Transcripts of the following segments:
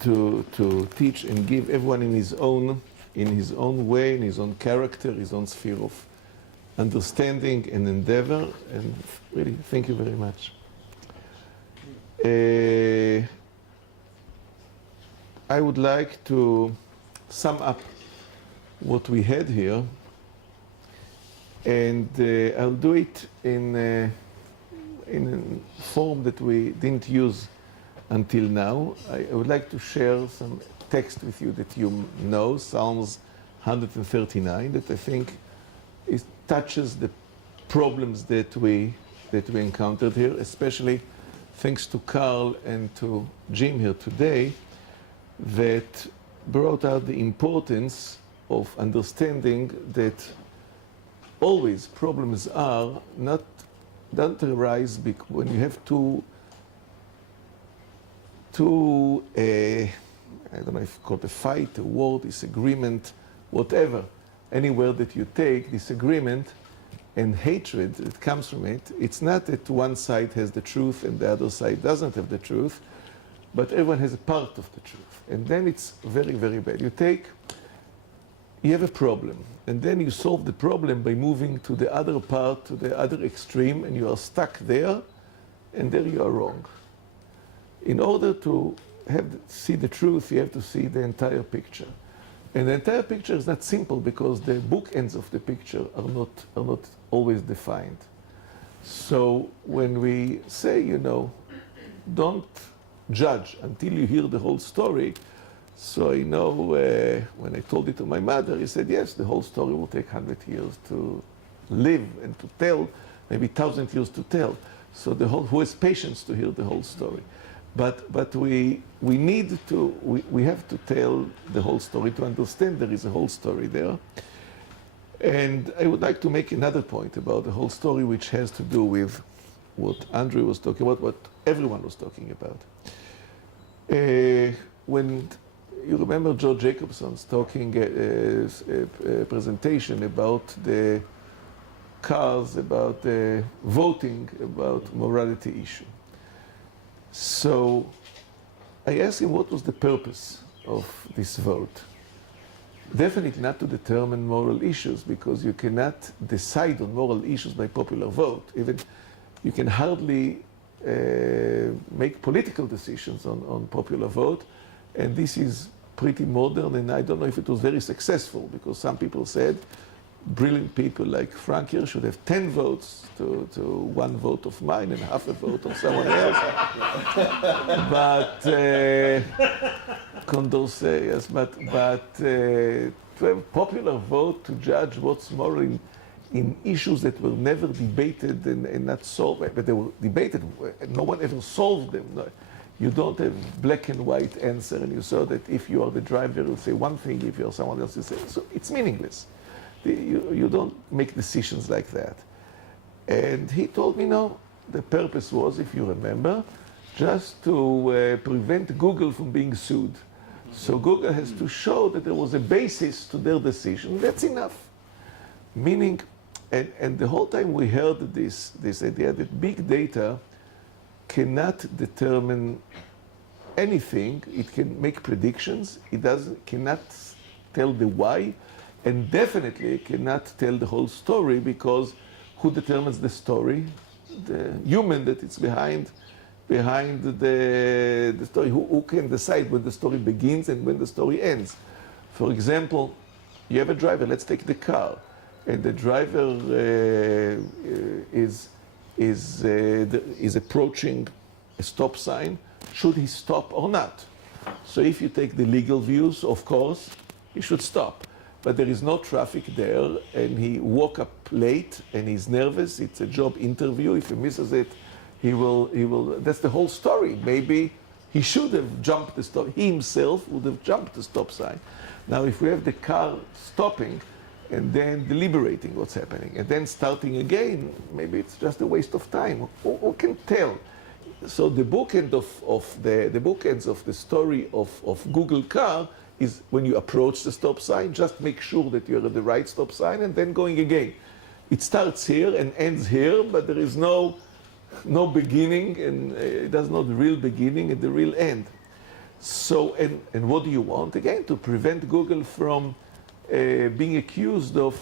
to teach and give everyone in his own way, in his own character, his own sphere of understanding and endeavor. And really, thank you very much. I would like to sum up what we had here, and I'll do it in a form that we didn't use until now. I would like to share some text with you that you know, Psalms 139, that I think it touches the problems that we encountered here, especially thanks to Carl and to Jim here today, that brought out the importance of understanding that always problems don't arise when you have I don't know if it's called a fight, a war, disagreement, whatever. Anywhere that you take disagreement and hatred that comes from it, it's not that one side has the truth and the other side doesn't have the truth, but everyone has a part of the truth. And then it's very, very bad. You have a problem, and then you solve the problem by moving to the other part, to the other extreme, and you are stuck there, and there you are wrong. In order to see the truth, you have to see the entire picture. And the entire picture is not simple because the bookends of the picture are not always defined. So when we say, don't judge until you hear the whole story, so I know when I told it to my mother, he said, yes, the whole story will take 100 years to live and to tell, maybe 1,000 years to tell. So who has patience to hear the whole story? But we have to tell the whole story to understand there is a whole story there. And I would like to make another point about the whole story, which has to do with what Andrew was talking about, what everyone was talking about. When you remember Joe Jacobson's talking a presentation about the cars, about the voting, about morality issue. So I asked him what was the purpose of this vote. Definitely not to determine moral issues, because you cannot decide on moral issues by popular vote. Even you can hardly make political decisions on popular vote. And this is pretty modern, and I don't know if it was very successful, because some people said brilliant people like Frank here should have 10 votes to 1 vote of mine and half a vote of someone else. But Condorcet, yes, but to have popular vote to judge what's moral in issues that were never debated and not solved, but they were debated, no one ever solved them. No. You don't have black and white answer, and you saw that if you are the driver, you'll say one thing, if you're someone else, you say, so it's meaningless. You don't make decisions like that. And he told me, no, the purpose was, if you remember, just to prevent Google from being sued. So Google has to show that there was a basis to their decision. That's enough. Meaning, and the whole time we heard this idea that big data cannot determine anything. It can make predictions. It cannot tell the why, and definitely cannot tell the whole story, because who determines the story? The human that it's behind the story. Who can decide when the story begins and when the story ends? For example, you have a driver. Let's take the car, and the driver is approaching a stop sign. Should he stop or not? So if you take the legal views, of course, he should stop. But there is no traffic there, and he woke up late, and he's nervous. It's a job interview. If he misses it, he will. That's the whole story. Maybe he should have jumped the stop. He himself would have jumped the stop sign. Now, if we have the car stopping and then deliberating what's happening, and then starting again, maybe it's just a waste of time. Who can tell? So the bookends of the story of Google car is when you approach the stop sign, just make sure that you're at the right stop sign, and then going again. It starts here and ends here, but there is no beginning, and it does not the real beginning and the real end. So, and what do you want? Again, to prevent Google from being accused of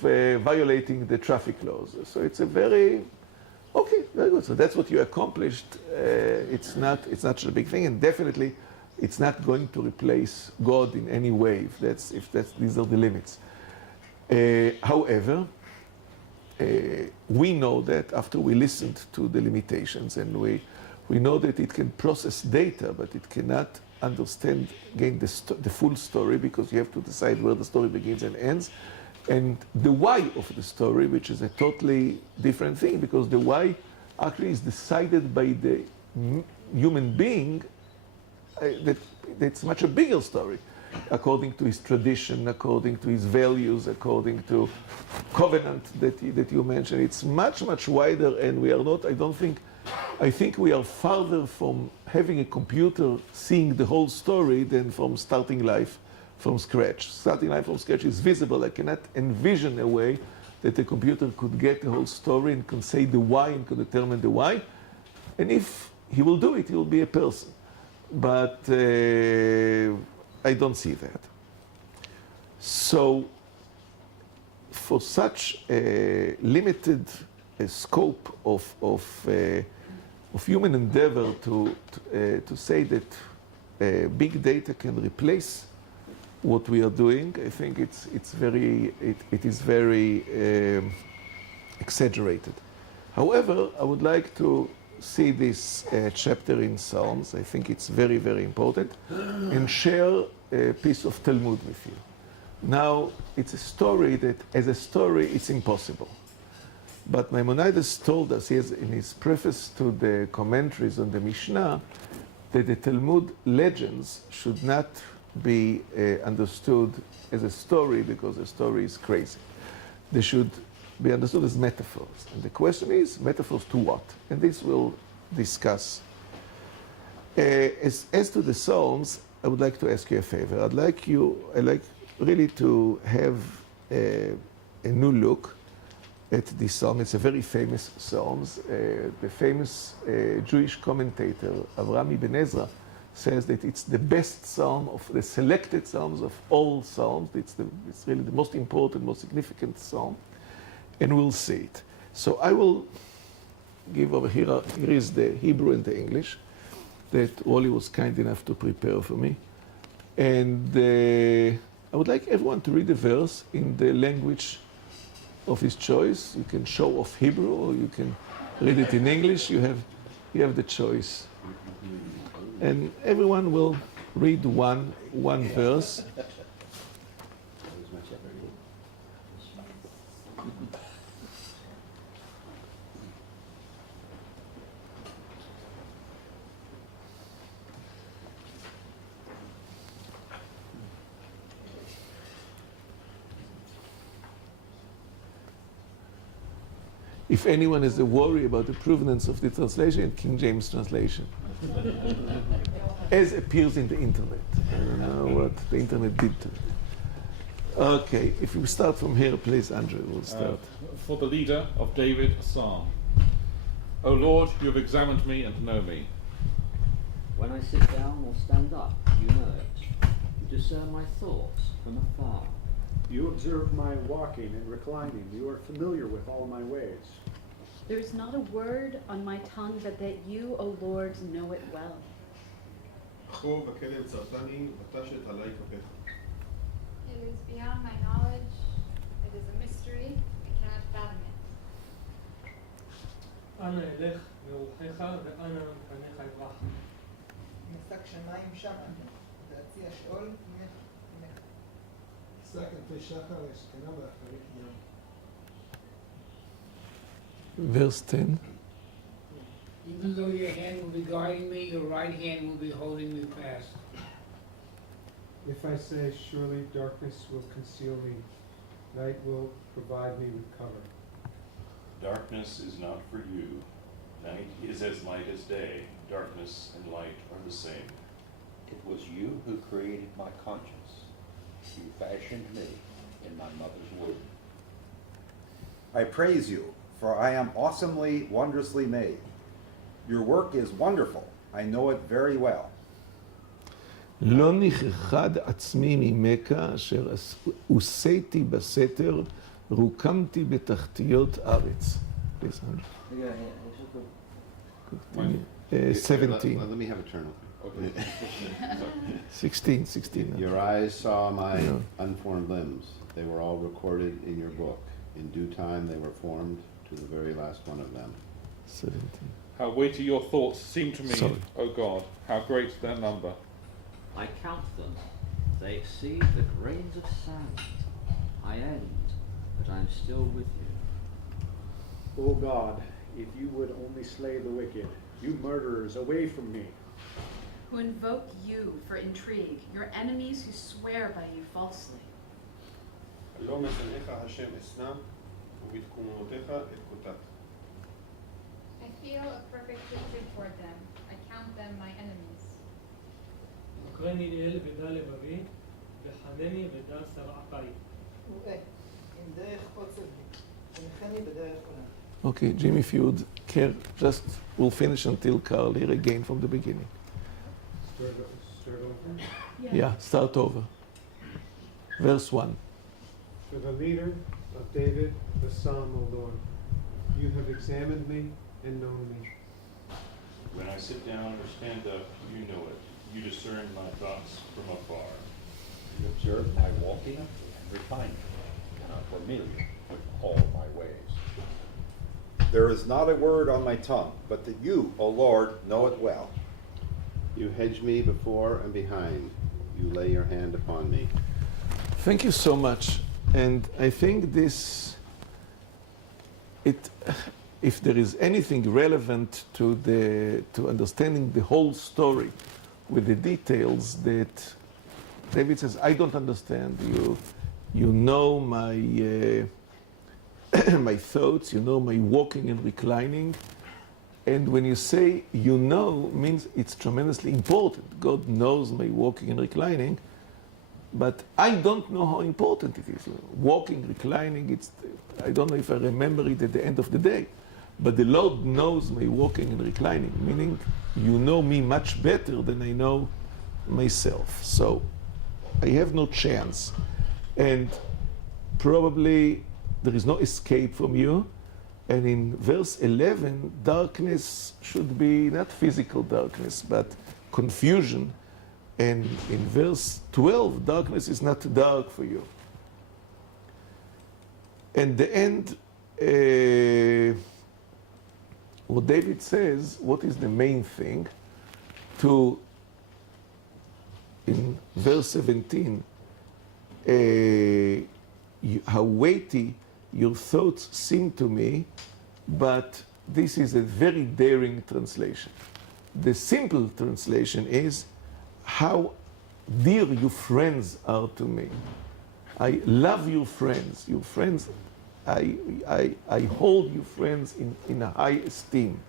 violating the traffic laws. So it's a very, okay, very good. So that's what you accomplished. It's not such a big thing, and definitely it's not going to replace God in any way, if these are the limits. However, we know that after we listened to the limitations, and we know that it can process data, but it cannot understand, again, the full story, because you have to decide where the story begins and ends, and the why of the story, which is a totally different thing, because the why actually is decided by the human being. That's much a bigger story, according to his tradition, according to his values, according to covenant that you mentioned. It's much, much wider, and we are not, I think we are farther from having a computer seeing the whole story than from starting life from scratch. Starting life from scratch is visible. I cannot envision a way that a computer could get the whole story and can say the why and can determine the why. And if he will do it, he will be a person. But I don't see that. So for such a limited scope of human endeavor to say that big data can replace what we are doing, I think it is very exaggerated. However, I would like to see this chapter in Psalms. I think it's very, very important, and share a piece of Talmud with you. Now, it's a story that, as a story, it's impossible. But Maimonides told us, in his preface to the commentaries on the Mishnah, that the Talmud legends should not be understood as a story, because a story is crazy. They should be understood as metaphors. And the question is, metaphors to what? And this we'll discuss. As to the Psalms, I would like to ask you a favor. I'd like really to have a new look at this psalm. It's a very famous psalms. The famous Jewish commentator, Avraham Ibn Ezra, says that it's the best psalm of the selected psalms of all psalms. It's really the most important, most significant psalm. And we'll see it. So I will give over here. Here is the Hebrew and the English that Wally was kind enough to prepare for me. And I would like everyone to read the verse in the language of his choice. You can show off Hebrew, or you can read it in English. You have the choice. And everyone will read one verse. If anyone has a worry about the provenance of the translation, King James translation, as appears in the internet. I don't know what the internet did to it. Okay, if we start from here, please, Andrew, we'll start. For the leader of David, a psalm. O Lord, you have examined me and know me. When I sit down or stand up, you know it. You discern my thoughts from afar. You observe my walking and reclining. You are familiar with all my ways. There is not a word on my tongue but that you, O Lord, know it well. It is beyond my knowledge. It is a mystery. I cannot fathom it. אנא אלך לרוחך ואנא מפניך אברח. משק שמיים שמה, דעתי השאול ממך. שק כנפי שחר לשכנה ואחרית ים. Verse 10. Even though your hand will be guiding me, your right hand will be holding me fast. If I say, surely darkness will conceal me, night will provide me with cover. Darkness is not for you. Night is as light as day. Darkness and light are the same. It was you who created my conscience. You fashioned me in my mother's womb. I praise you, for I am awesomely, wondrously made. Your work is wonderful. I know it very well. לא נכחד עצמי ממך, אשר עושיתי בסתר, רוקמתי בתחתיות ארץ. Please, Andrew. Yeah, yeah, it's 17. Let me have a turn. Okay. 16. Your eyes saw my Yeah. unformed limbs. They were all recorded in your book. In due time they were formed to the very last one of them. 17. How weighty your thoughts seem to me, Sorry. O God. How great is their number. I count them. They exceed the grains of sand. I end, but I am still with you. O God, if you would only slay the wicked, you murderers, away from me. Who invoke you for intrigue, your enemies who swear by you falsely. לא משנאיך השם אשנא, ובתקומותיך אתקוטט. I feel a perfect hatred toward them. I count them my enemies. עקרני אל ודע לבבי, וחנני ודע שרע אפי. וראה, אם דרך עוצב לי, ונחני בדרך עולם. Okay, Jim, if you would care, just we'll finish until Carl here again from the beginning. Start over. Yeah, start over. Verse 1. For the leader of David, the psalm, O Lord, you have examined me and known me. When I sit down or stand up, you know it. You discern my thoughts from afar. You observe my walking and refinement, and are familiar with all my ways. There is not a word on my tongue, but that you, O Lord, know it well. You hedge me before and behind. You lay your hand upon me. Thank you so much. And I think if there is anything relevant to understanding the whole story with the details, that David says, I don't understand. You know my my thoughts, you know my walking and reclining. And when you say you know, means it's tremendously important. God knows my walking and reclining, but I don't know how important it is. Walking, reclining, I don't know if I remember it at the end of the day, but the Lord knows my walking and reclining, meaning you know me much better than I know myself. So I have no chance. And probably there is no escape from you. And in verse 11, darkness should be not physical darkness, but confusion. And in verse 12, darkness is not dark for you. And the end, what David says, what is the main thing? In verse 17, how weighty your thoughts seem to me, but this is a very daring translation. The simple translation is, how dear your friends are to me. I love your friends. Your friends, I hold your friends in a high esteem.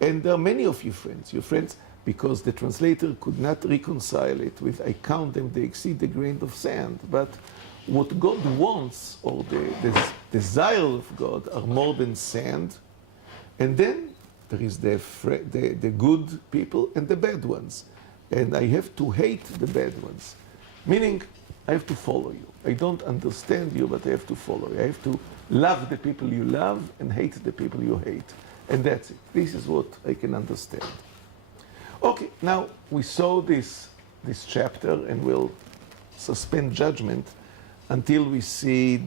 And there are many of your friends, because the translator could not reconcile it with, I count them, they exceed the grain of sand. But what God wants, or the desire of God, are more than sand. And then there is the good people and the bad ones. And I have to hate the bad ones. Meaning, I have to follow you. I don't understand you, but I have to follow you. I have to love the people you love and hate the people you hate. And that's it. This is what I can understand. Okay, now we saw this chapter, and we'll suspend judgment until we see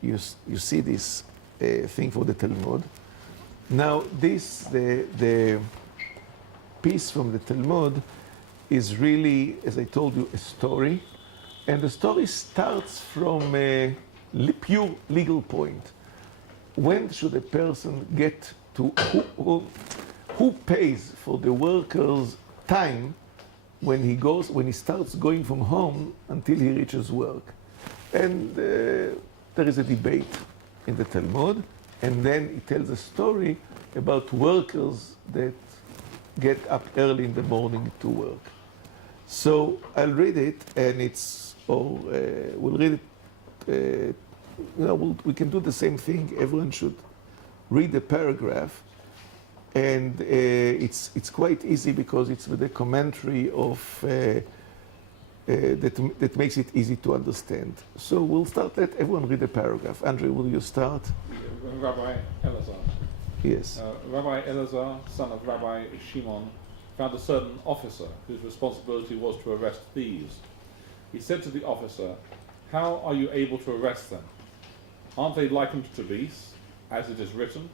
you see this thing for the Talmud. Now the piece from the Talmud is really, as I told you, a story. And the story starts from a pure legal point. When should a person get to, who pays for the worker's time when he starts going from home until he reaches work? And there is a debate in the Talmud, and then it tells a story about workers that get up early in the morning to work. So I'll read it, and we'll read it. We can do the same thing. Everyone should read the paragraph, And it's quite easy because it's with a commentary of that makes it easy to understand. So we'll start. Let everyone read a paragraph. Andrew, will you start? Rabbi Elazar. Yes. Rabbi Elazar, son of Rabbi Shimon, found a certain officer whose responsibility was to arrest thieves. He said to the officer, "How are you able to arrest them? Aren't they likened to beasts, as it is written,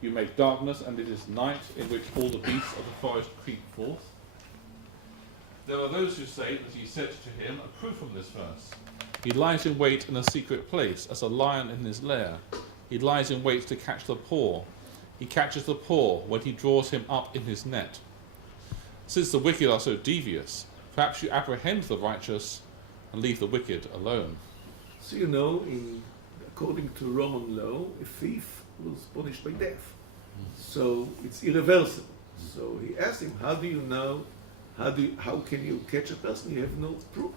you make darkness and it is night in which all the beasts of the forest creep forth?" There are those who say that he said to him a proof from this verse. He lies in wait in a secret place, as a lion in his lair. He lies in wait to catch the poor. He catches the poor when he draws him up in his net. Since the wicked are so devious, perhaps you apprehend the righteous and leave the wicked alone. So you know, according to Roman law, a thief was punished by death. So it's irreversible. So he asked him, "How do you know? How can you catch a person? You have no proof.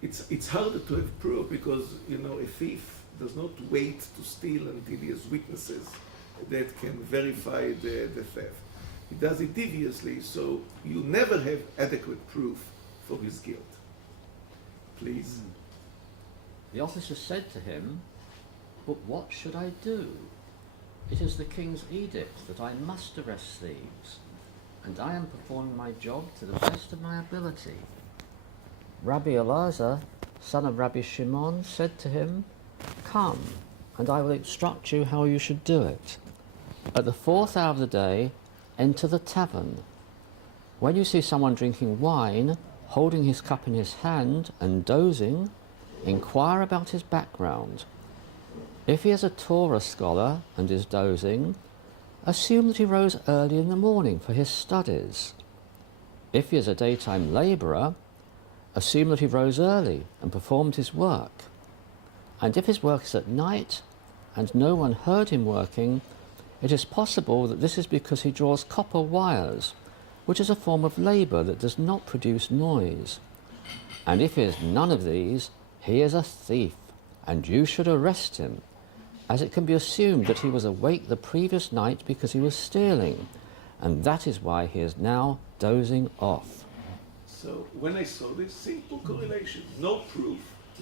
It's harder to have proof because a thief does not wait to steal until he has witnesses that can verify the theft. He does it deviously, so you never have adequate proof for his guilt." Please. The officer said to him, "But what should I do? It is the king's edict that I must arrest thieves, and I am performing my job to the best of my ability." Rabbi Elazar, son of Rabbi Shimon, said to him, "Come, and I will instruct you how you should do it. At the 4th hour of the day, enter the tavern. When you see someone drinking wine, holding his cup in his hand and dozing, inquire about his background. If he is a Torah scholar and is dozing, assume that he rose early in the morning for his studies. If he is a daytime laborer, assume that he rose early and performed his work. And if his work is at night and no one heard him working, it is possible that this is because he draws copper wires, which is a form of labor that does not produce noise. And if he is none of these, he is a thief, and you should arrest him, as it can be assumed that he was awake the previous night because he was stealing, and that is why he is now dozing off." So when I saw this simple correlation, no proof,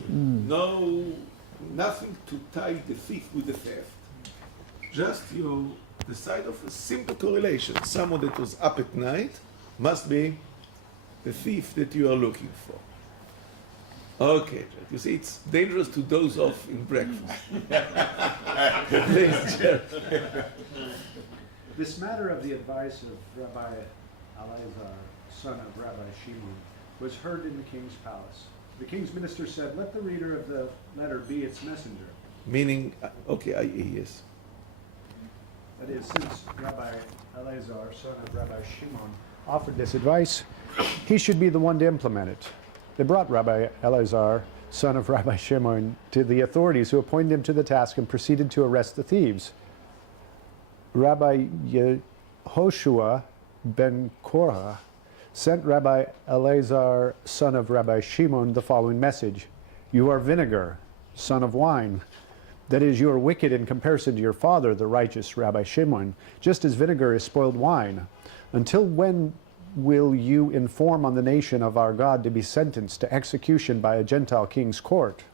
nothing to tie the thief with the theft, just the side of a simple correlation. Someone that was up at night must be the thief that you are looking for. Okay, you see, it's dangerous to doze off in breakfast. Please, Jared. This matter of the advice of Rabbi Elazar, son of Rabbi Shimon, was heard in the king's palace. The king's minister said, "Let the reader of the letter be its messenger." Meaning, yes. That is, since Rabbi Elazar, son of Rabbi Shimon, offered this advice, he should be the one to implement it. They brought Rabbi Elazar, son of Rabbi Shimon, to the authorities, who appointed him to the task and proceeded to arrest the thieves. Rabbi Yehoshua ben Korah sent Rabbi Elazar, son of Rabbi Shimon, the following message: "You are vinegar, son of wine. That is, you are wicked in comparison to your father, the righteous Rabbi Shimon, just as vinegar is spoiled wine. Until when will you inform on the nation of our God to be sentenced to execution by a Gentile king's court?"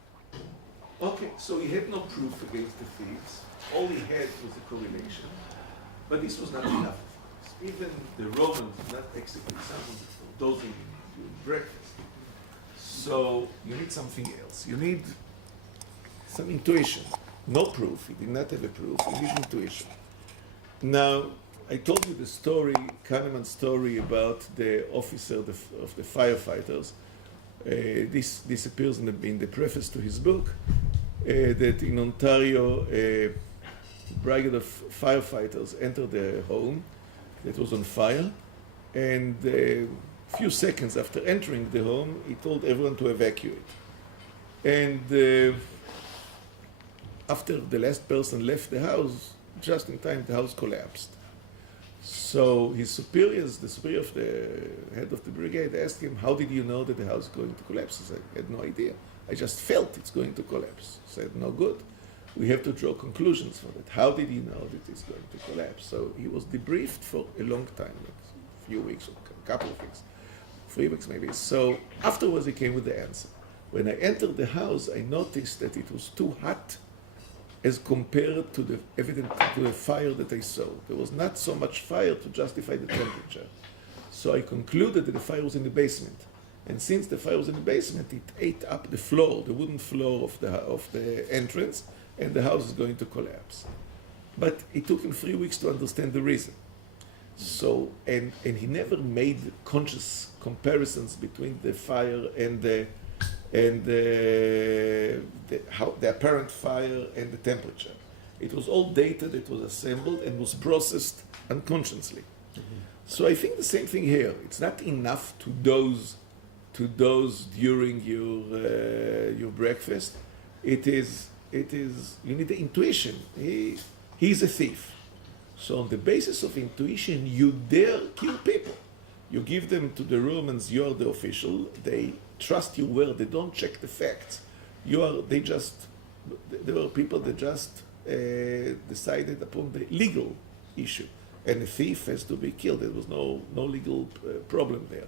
Okay, so he had no proof against the thieves. All he had was a correlation. But this was not enough, of course. Even the Romans did not execute someone for dozing during breakfast. So you need something else. You need some intuition. No proof. He did not have a proof. He needs intuition. Now, I told you the story, Kahneman's story about the officer of the firefighters. This appears in the preface to his book, that in Ontario, a brigade of firefighters entered their home that was on fire, and a few seconds after entering the home, he told everyone to evacuate. And after the last person left the house, just in time, the house collapsed. So his superiors, the superior of the head of the brigade, asked him, "How did you know that the house is going to collapse?" He said, "I had no idea. I just felt it's going to collapse." He said, "No good. we have to draw conclusions from it. How did he know that it's going to collapse? So he was debriefed for a long time, like a few weeks or a couple of weeks, 3 weeks maybe. So afterwards he came with the answer. When I entered the house, I noticed that it was too hot as compared to the fire that I saw. There was not so much fire to justify the temperature. So I concluded that the fire was in the basement. And since the fire was in the basement, it ate up the floor, the wooden floor of the entrance, and the house is going to collapse. But it took him 3 weeks to understand the reason. So, and he never made conscious comparisons between the fire and the apparent fire and the temperature. It was all data that was assembled and was processed unconsciously. So I think the same thing here. It's not enough to dose during your breakfast. It is you need the intuition. He's a thief. So on the basis of intuition, you dare kill people. You give them to the Romans. You're the official. They trust you well. They don't check the facts. There were people that just decided upon the legal issue, and a thief has to be killed. There was no legal problem there.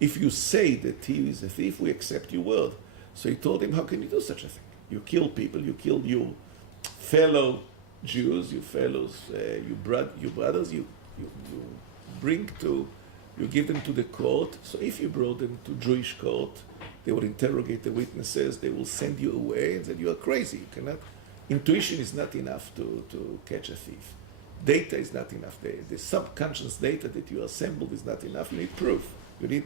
If you say that he is a thief, we accept your word. So he told him, how can you do such a thing? You kill people. You kill your fellow Jews, your fellows, your brothers. You give them to the court. So if you brought them to Jewish court, they will interrogate the witnesses. They will send you away and say you are crazy. You cannot. Intuition is not enough to catch a thief. Data is not enough. The subconscious data that you assembled is not enough. You need proof. You need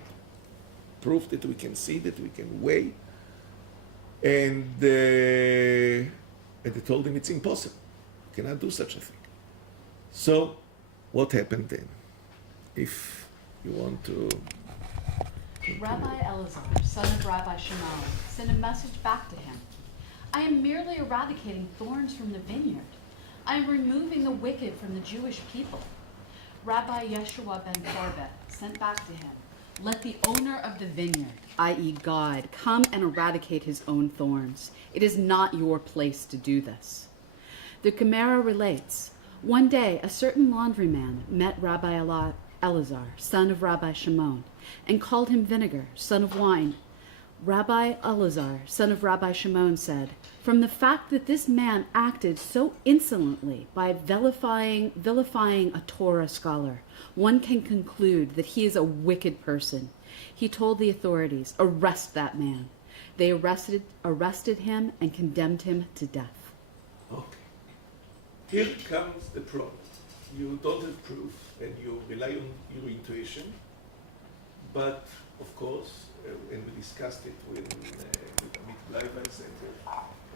proof that we can see, that we can weigh. And they told him it's impossible. You cannot do such a thing. So what happened then? If you want to... Rabbi Elazar, son of Rabbi Shimon, sent a message back to him. I am merely eradicating thorns from the vineyard. I am removing the wicked from the Jewish people. Rabbi Yeshua ben Corbet sent back to him, let the owner of the vineyard, i.e. God, come and eradicate his own thorns. It is not your place to do this. The Gemara relates, one day a certain laundryman met Rabbi Elazar, son of Rabbi Shimon, and called him Vinegar, son of wine. Rabbi Elazar, son of Rabbi Shimon, said, from the fact that this man acted so insolently by vilifying a Torah scholar, one can conclude that he is a wicked person. He told the authorities, arrest that man. They arrested him and condemned him to death. Okay. Here comes the problem. You don't have proof and you rely on your intuition, but of course, and we discussed it with Amit Bleibais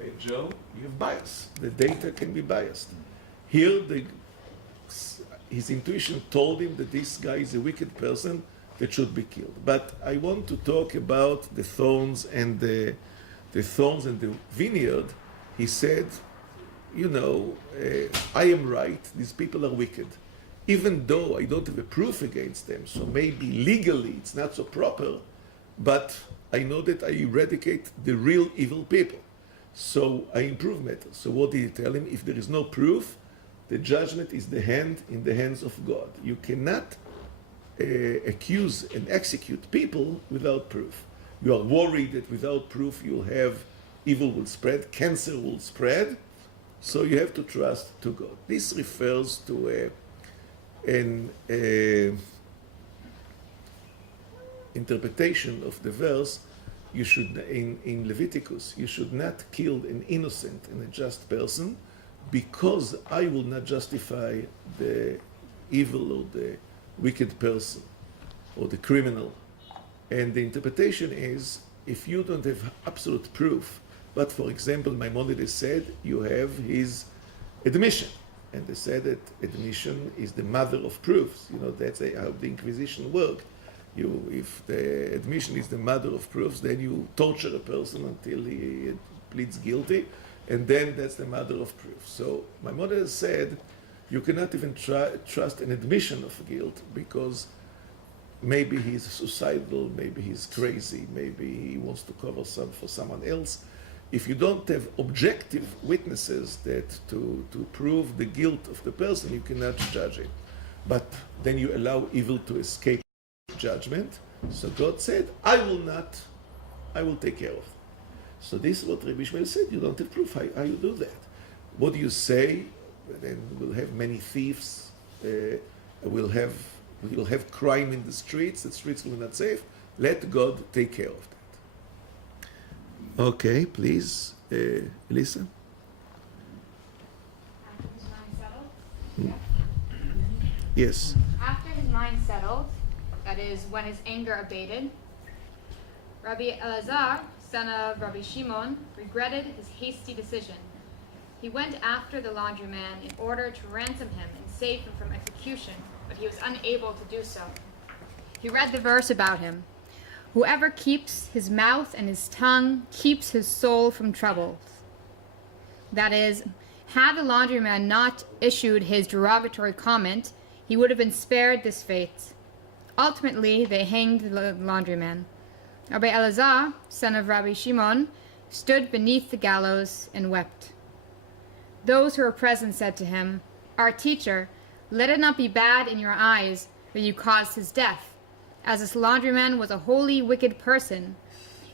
and Joe, you have bias. The data can be biased. Here, his intuition told him that this guy is a wicked person that should be killed. But I want to talk about the thorns and the vineyard. He said, I am right, these people are wicked. Even though I don't have a proof against them, so maybe legally it's not so proper, but I know that I eradicate the real evil people. So I improve matters. So what did he tell him? If there is no proof, the judgment is in the hands of God. You cannot accuse and execute people without proof. You are worried that without proof evil will spread, cancer will spread, so you have to trust to God. This refers to an interpretation of the verse, you should, in Leviticus, you should not kill an innocent and a just person, because I will not justify the evil or the wicked person or the criminal. And the interpretation is, if you don't have absolute proof, but for example, Maimonides said, you have his admission. And they said that admission is the mother of proofs. That's how the Inquisition worked. If the admission is the mother of proofs, then you torture a person until he pleads guilty, and then that's the mother of proofs. So Maimonides said, you cannot even trust an admission of guilt, because maybe he's suicidal, maybe he's crazy, maybe he wants to cover for someone else. if you don't have objective witnesses that to prove the guilt of the person, you cannot judge it. But then you allow evil to escape judgment. So God said, I will take care of it. So this is what Rabbi Ishmael said, you don't have proof. How you do that? What do you say? Then we'll have many thieves, we'll have crime in the streets will be not safe. Let God take care of that. Okay, please, Elisa. After his mind settled? Hmm? Yes. After his mind settled, that is, when his anger abated, Rabbi Elazar, son of Rabbi Shimon, regretted his hasty decision. He went after the laundryman in order to ransom him and save him from execution, but he was unable to do so. He read the verse about him. Whoever keeps his mouth and his tongue keeps his soul from troubles. That is, had the laundryman not issued his derogatory comment, he would have been spared this fate. Ultimately, they hanged the laundryman. Rabbi Elazar, son of Rabbi Shimon, stood beneath the gallows and wept. Those who were present said to him, Our teacher, let it not be bad in your eyes that you caused his death. As this laundryman was a wholly wicked person,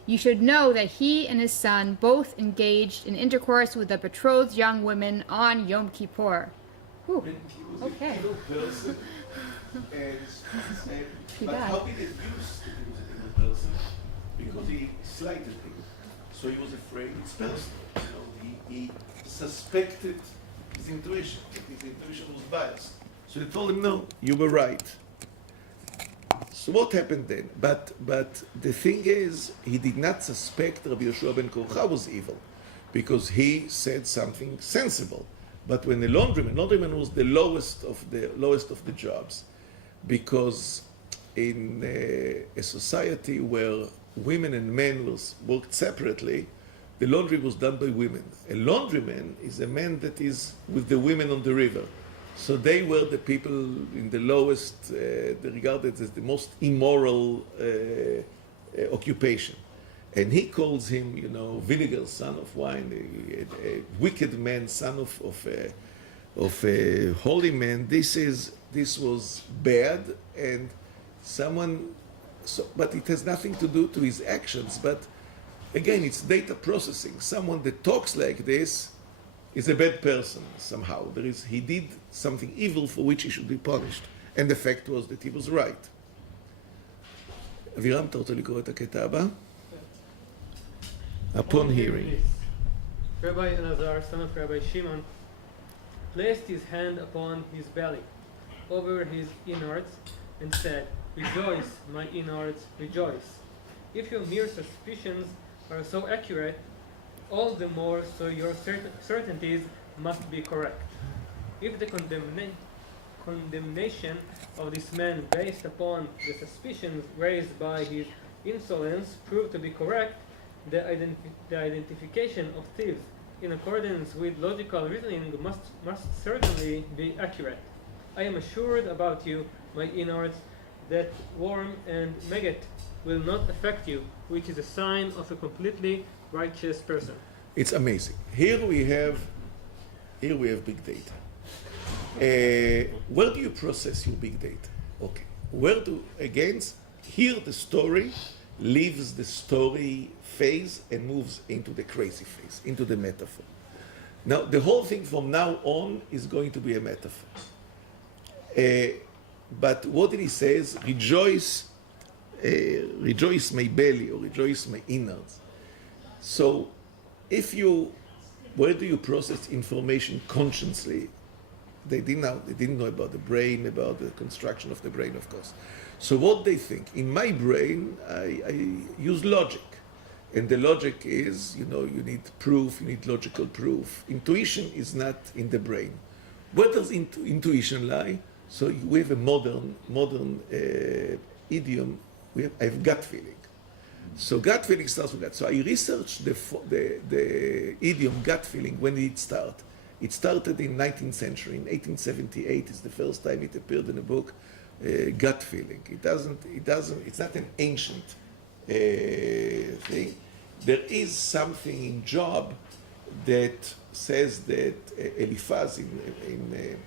you should know that he and his son both engaged in intercourse with a betrothed young woman on Yom Kippur. Whew. Okay. But how did it use that he was an evil person? Because he slighted him. So he was afraid it's personal. He suspected his intuition, that his intuition was biased. So he told him, no, you were right. So what happened then? But the thing is, he did not suspect Rabbi Yoshua ben Korcha was evil, because he said something sensible. But when the laundryman was the lowest of the jobs, because in a society where women and men worked separately, the laundry was done by women. A laundryman is a man that is with the women on the river. So they were the people in the lowest, they regarded as the most immoral occupation. And he calls him, vinegar, son of wine, a wicked man, son of a holy man. This was bad, and but it has nothing to do to his actions. But again, it's data processing. Someone that talks like this is a bad person somehow. He did something evil for which he should be punished. And the fact was that he was right. אבירם, אתה רוצה לקרוא את הקטע הבא? Upon hearing. Rabbi Elazar, son of Rabbi Shimon, placed his hand upon his belly, over his innards, and said, Rejoice, my innards, rejoice. If your mere suspicions are so accurate, all the more so your certainties must be correct. If the condemnation of this man based upon the suspicions raised by his insolence proved to be correct, the identification of thieves in accordance with logical reasoning must certainly be accurate. I am assured about you, my innards, that worm and maggot will not affect you, which is a sign of a completely righteous person. It's amazing. Here we have big data. Where do you process your big data? Okay. Here the story leaves the story phase and moves into the crazy phase, into the metaphor. Now, the whole thing from now on is going to be a metaphor. But what did he say? Rejoice my belly, or rejoice my innards. So, where do you process information consciously? They didn't know about the brain, about the construction of the brain, of course. So what they think? In my brain, I use logic. And the logic is, you need proof, you need logical proof. Intuition is not in the brain. Where does intuition lie? So we have a modern idiom. I have gut feeling. So gut feeling starts with that. So I researched the idiom gut feeling. When did it start? It started in 19th century. In 1878 is the first time it appeared in a book. Gut feeling. It's not an ancient thing. there is something in Job that says that Eliphaz in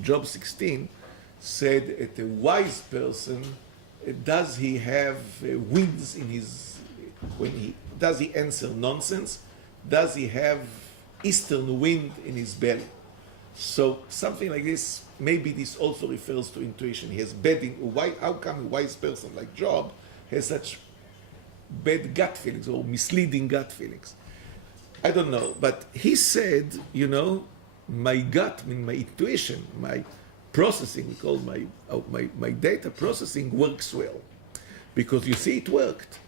Job 16 said that a wise person, does he have winds in his, does he answer nonsense? Does he have eastern wind in his belly? So something like this, maybe this also refers to intuition. He has how come a wise person like Job has such bad gut feelings or misleading gut feelings? I don't know, but he said, you know, my gut, my intuition, my processing, we call my data processing works well. Because you see, it worked.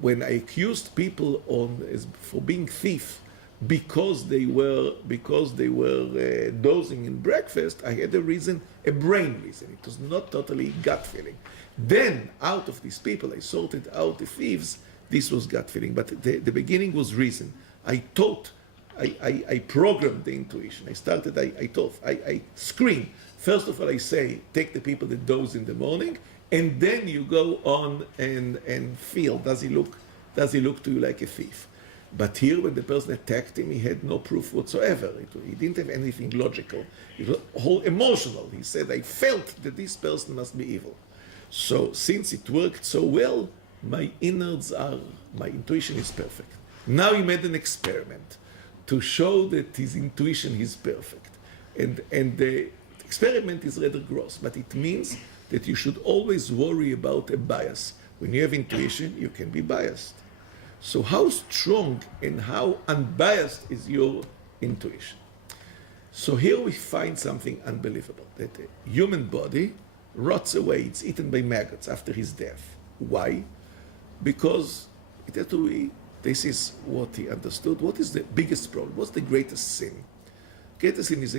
When I accused people for being thief because they were dozing in breakfast, I had a brain reason. It was not totally gut feeling. Then, out of these people, I sorted out the thieves. This was gut feeling, but the beginning was reason. I thought, I programmed the intuition. I thought, I screen. First of all, I say, take the people that doze in the morning, and then you go on and feel, does he look to you like a thief? But here, when the person attacked him, he had no proof whatsoever. He didn't have anything logical. It was whole emotional. He said, I felt that this person must be evil. So since it worked so well, my intuition is perfect. Now he made an experiment to show that his intuition is perfect. And the experiment is rather gross, but it means that you should always worry about a bias. When you have intuition, you can be biased. So how strong and how unbiased is your intuition? So here we find something unbelievable, that the human body rots away, it's eaten by maggots after his death. Why? Because it had to be, this is what he understood. What is the biggest problem? What's the greatest sin? Greatest sin is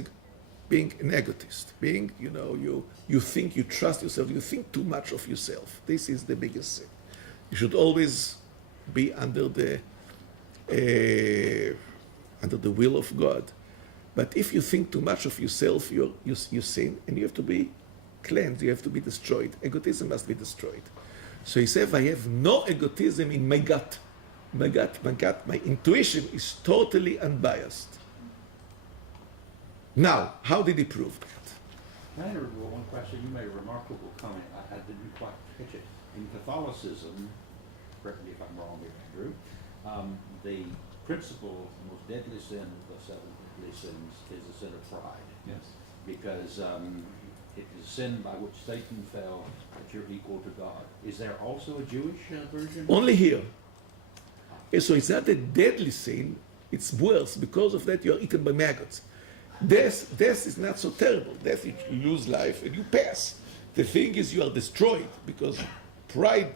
being an egotist, being, you think, you trust yourself, you think too much of yourself. This is the biggest sin. You should always be under the will of God. But if you think too much of yourself, you sin, and you have to be cleansed, you have to be destroyed. Egotism must be destroyed. So he said, I have no egotism in my gut. My intuition is totally unbiased. Now, how did he prove that? Can I interrupt one question? You made a remarkable comment. I didn't quite catch it. In Catholicism, correct me if I'm wrong here, Andrew, the principal, most deadly sin of the seven deadly sins is the sin of pride. Yes. Because it is a sin by which Satan fell, that you're equal to God. Is there also a Jewish version? Only here. So it's not a deadly sin, it's worse. Because of that, you are eaten by maggots. Death is not so terrible. Death, you lose life and you pass. The thing is, you are destroyed, because pride,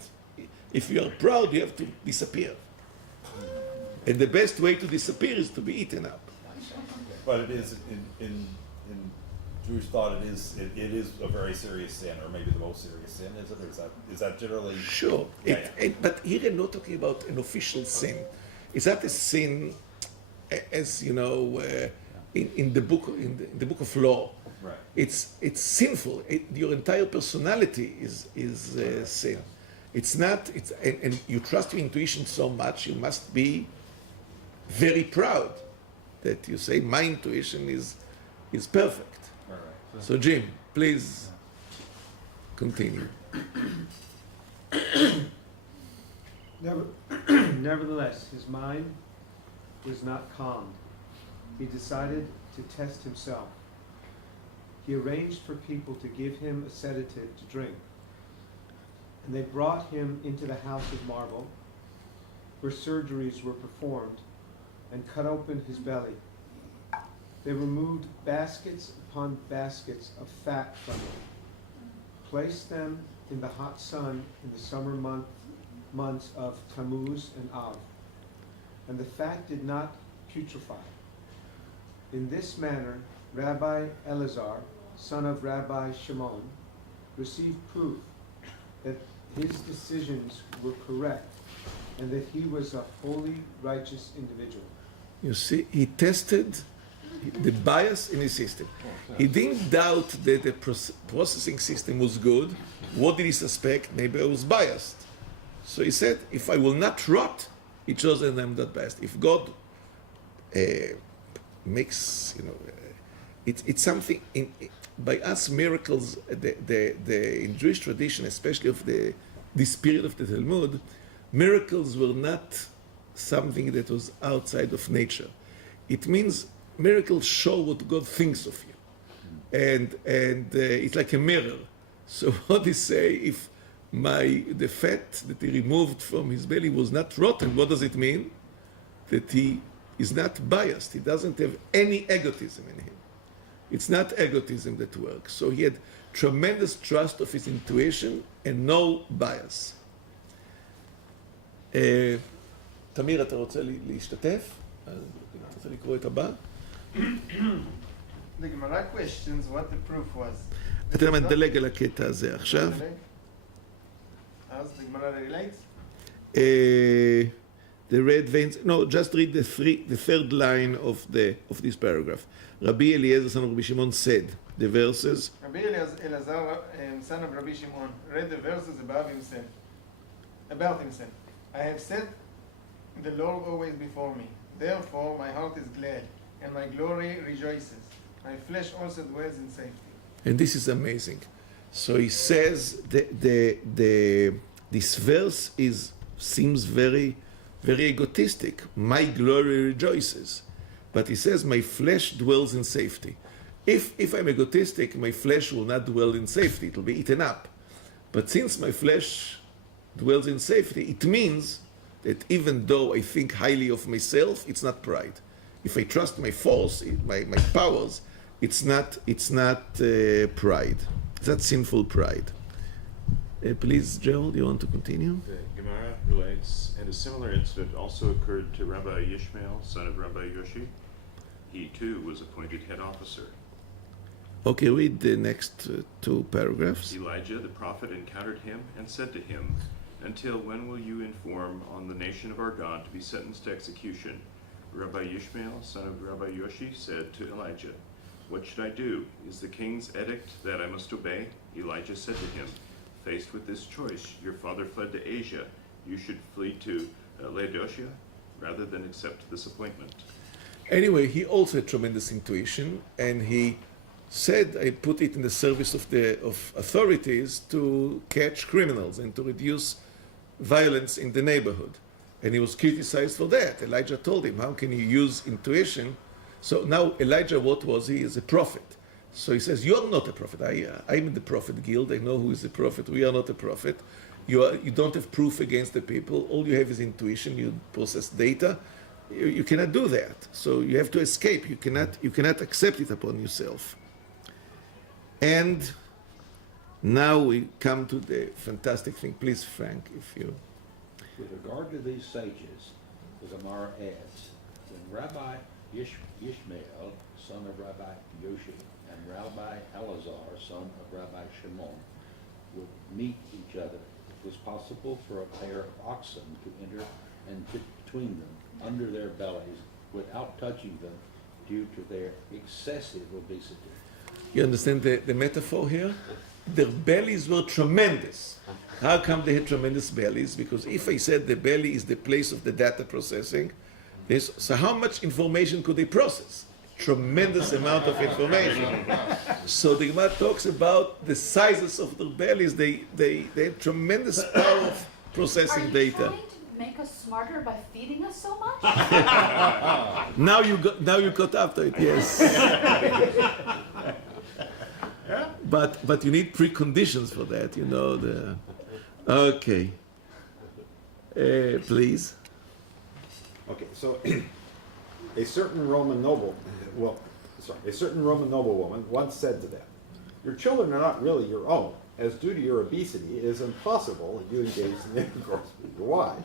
if you are proud, you have to disappear. And the best way to disappear is to be eaten up. But it is, in Jewish thought, it is a very serious sin, or maybe the most serious sin, is it? Or is that generally? Sure. But here I'm not talking about an official sin. Is that a sin, as you know, in the book of law? Right. It's sinful. Your entire personality is sin. It's not. And you trust your intuition so much, you must be very proud that you say my intuition is perfect. All right. So Jim, please continue. Nevertheless, his mind was not calm. He decided to test himself. He arranged for people to give him a sedative to drink. And they brought him into the house of marble, where surgeries were performed, and cut open his belly. They removed baskets upon baskets of fat from him, placed them in the hot sun in the summer months of Tammuz and Av, and the fat did not putrefy. In this manner, Rabbi Elazar, son of Rabbi Shimon, received proof that his decisions were correct and that he was a holy, righteous individual. You see, he tested the bias in his system. He didn't doubt that the processing system was good. What did he suspect? Maybe I was biased. So he said, if I will not rot, it shows that I'm not biased. If God makes, it's something, by us miracles, in Jewish tradition, especially of this period of the Talmud, miracles were not something that was outside of nature. It means miracles show what God thinks of you. And it's like a mirror. So what he say, if the fat that he removed from his belly was not rotten, what does it mean? That he is not biased. He doesn't have any egotism in him. It's not egotism that works. So he had tremendous trust of his intuition and no bias. תמיר, אתה רוצה להשתתף? אתה רוצה לקרוא את הבא? The Gemara questions what the proof was. אתה מדלג על הקטע הזה עכשיו. How's the Gemara relates? The red veins, no, just read the third line of this paragraph. Rabbi Eliezer, son of Rabbi Shimon, said, the verses. Rabbi Elazar, son of Rabbi Shimon, read the verses about himself. I have set the Lord always before me. Therefore my heart is glad, and my glory rejoices. My flesh also dwells in safety. And this is amazing. So he says this verse seems very, very egotistic. My glory rejoices. But he says, my flesh dwells in safety. If I'm egotistic, my flesh will not dwell in safety. It will be eaten up. But since my flesh dwells in safety, it means that even though I think highly of myself, it's not pride. If I trust my force, my powers, it's not pride. It's not sinful pride. Please, Gerald, you want to continue? The Gemara relates, and a similar incident also occurred to Rabbi Ishmael, son of Rabbi Yoshi. He too was appointed head officer. Okay, read the next two paragraphs. Elijah the prophet encountered him and said to him, until when will you inform on the nation of our God to be sentenced to execution? Rabbi Ishmael, son of Rabbi Yoshi, said to Elijah, what should I do? Is the king's edict that I must obey? Elijah said to him, faced with this choice, your father fled to Asia. You should flee to Laodicea rather than accept this appointment. Anyway, he also had tremendous intuition, and he said, I put it in the service of authorities to catch criminals and to reduce violence in the neighborhood. And he was criticized for that. Elijah told him, how can you use intuition? So now Elijah, what was he? Is a prophet. So he says, you're not a prophet. I'm in the prophet guild. I know who is a prophet. We are not a prophet. You don't have proof against the people. All you have is intuition. You process data. You cannot do that. So you have to escape. You cannot accept it upon yourself. And now we come to the fantastic thing. Please, Frank, if you... With regard to these sages, the Gemara adds, when Rabbi Ishmael, son of Rabbi Yoshi, and Rabbi Elazar, son of Rabbi Shimon, would meet each other, it was possible for a pair of oxen to enter and fit between them under their bellies without touching them due to their excessive obesity. You understand the metaphor here? Their bellies were tremendous. How come they had tremendous bellies? Because if I said the belly is the place of the data processing, so how much information could they process? Tremendous amount of information. So the Gemara talks about the sizes of their bellies. They had tremendous power of processing data. Are you trying to make us smarter by feeding us so much? Now you got after it, yes. But you need preconditions for that, you know. Okay. Please. Okay, so a certain Roman noblewoman once said to them, your children are not really your own, as due to your obesity, it is impossible that you engage in intercourse with your wives.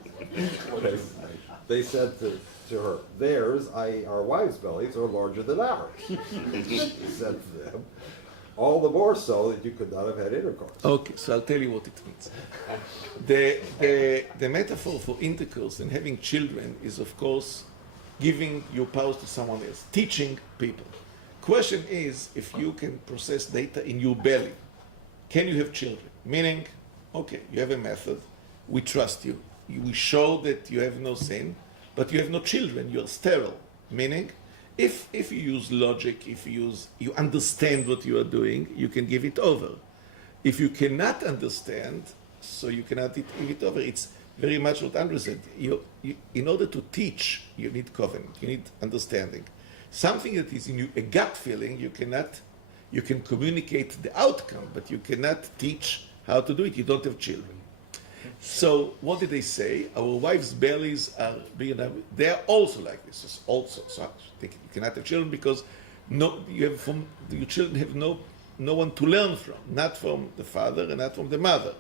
They said to her, theirs, our wives' bellies, are larger than ours. He said to them, all the more so that you could not have had intercourse. Okay, so I'll tell you what it means. The metaphor for intercourse and having children is, of course, giving your powers to someone else, teaching people. Question is, if you can process data in your belly, can you have children? Meaning, okay, you have a method, we trust you. We show that you have no sin, but you have no children, you're sterile. Meaning, if you use logic, if you understand what you are doing, you can give it over. If you cannot understand, so you cannot give it over. It's very much what Andrew said. In order to teach, you need covenant, you need understanding. Something that is in you, a gut feeling, you can communicate the outcome, but you cannot teach how to do it. You don't have children. So what did they say? Our wives' bellies are big enough. They are also like this. It's also, so you cannot have children because your children have no one to learn from, not from the father and not from the mother.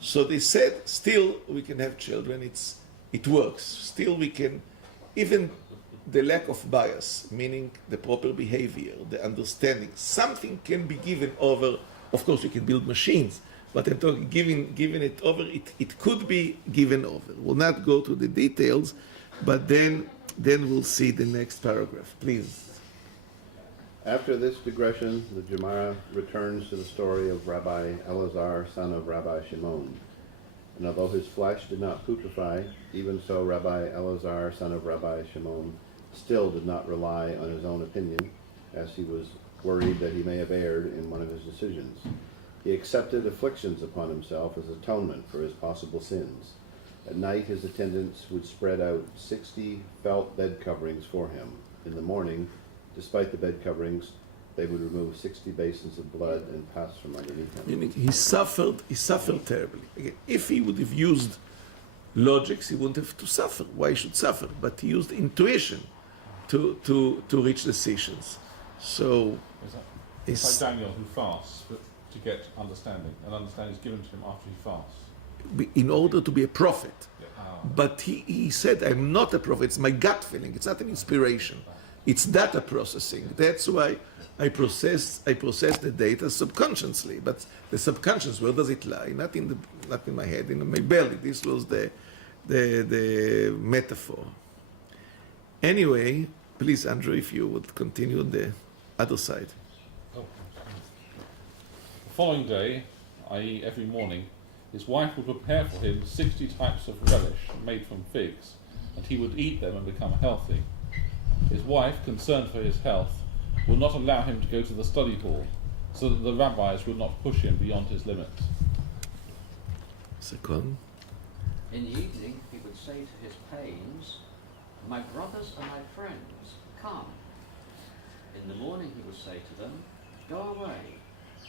So they said, still we can have children. It works. Still we can, even the lack of bias, meaning the proper behavior, the understanding, something can be given over. Of course, we can build machines. But I'm talking giving it over, it could be given over. We'll not go to the details, but then we'll see the next paragraph. Please. After this digression, the Gemara returns to the story of Rabbi Elazar, son of Rabbi Shimon. And although his flesh did not putrefy, even so Rabbi Elazar, son of Rabbi Shimon, still did not rely on his own opinion, as he was worried that he may have erred in one of his decisions. He accepted afflictions upon himself as atonement for his possible sins. At night, his attendants would spread out 60 felt bed coverings for him. In the morning, despite the bed coverings, they would remove 60 basins of blood and pass from underneath him. Meaning he suffered terribly. Again, if he would have used logics, he wouldn't have to suffer. Why he should suffer? But he used intuition to reach decisions. So it's like Daniel who fasts to get understanding, and understanding is given to him after he fasts. In order to be a prophet. But he said, I'm not a prophet, it's my gut feeling, it's not an inspiration. It's data processing. That's why I process the data subconsciously. But the subconscious, where does it lie? Not in my head, in my belly. This was the metaphor. Anyway, please, Andrew, if you would continue on the other side. The following day, i.e. every morning, his wife would prepare for him 60 types of relish made from figs, and he would eat them and become healthy. His wife, concerned for his health, would not allow him to go to the study hall, so that the rabbis would not push him beyond his limits. Second. In the evening, he would say to his pains, "My brothers and my friends, come." In the morning, he would say to them, "Go away,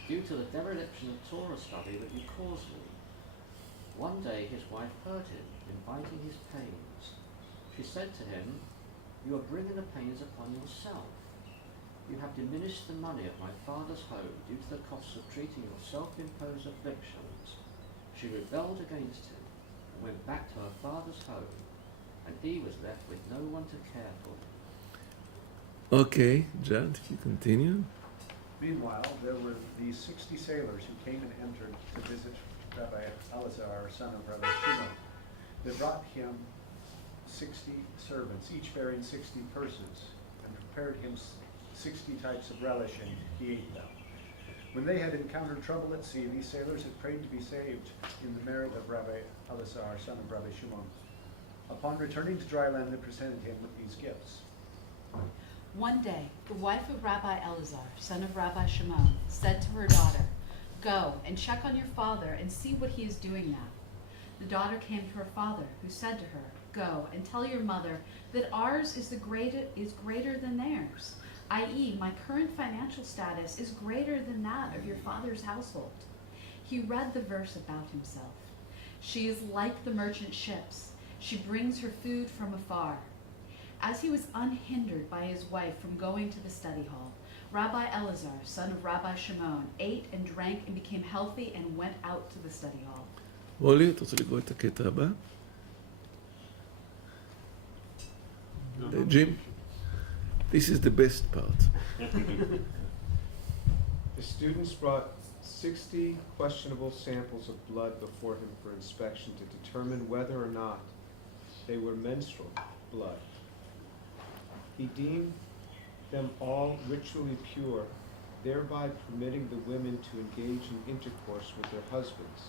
due to the dereliction of Torah study that you caused me." One day his wife heard him, inviting his pains. She said to him, "You are bringing the pains upon yourself. You have diminished the money of my father's home due to the costs of treating your self-imposed afflictions." She rebelled against him and went back to her father's home, and he was left with no one to care for him. Okay, John, if you continue. Meanwhile, there were these 60 sailors who came and entered to visit Rabbi Elazar, son of Rabbi Shimon. They brought him 60 servants, each bearing 60 purses, and prepared him 60 types of relish, and he ate them. When they had encountered trouble at sea, these sailors had prayed to be saved in the merit of Rabbi Elazar, son of Rabbi Shimon. Upon returning to dry land, they presented him with these gifts. One day, the wife of Rabbi Elazar, son of Rabbi Shimon, said to her daughter, "Go and check on your father and see what he is doing now." The daughter came to her father, who said to her, "Go and tell your mother that ours is greater than theirs, i.e., my current financial status is greater than that of your father's household." He read the verse about himself. "She is like the merchant ships. She brings her food from afar." As he was unhindered by his wife from going to the study hall, Rabbi Elazar, son of Rabbi Shimon, ate and drank and became healthy and went out to the study hall. רולי, אתה רוצה לקרוא את הקטע הבא? Jim, this is the best part. The students brought 60 questionable samples of blood before him for inspection to determine whether or not they were menstrual blood. He deemed them all ritually pure, thereby permitting the women to engage in intercourse with their husbands.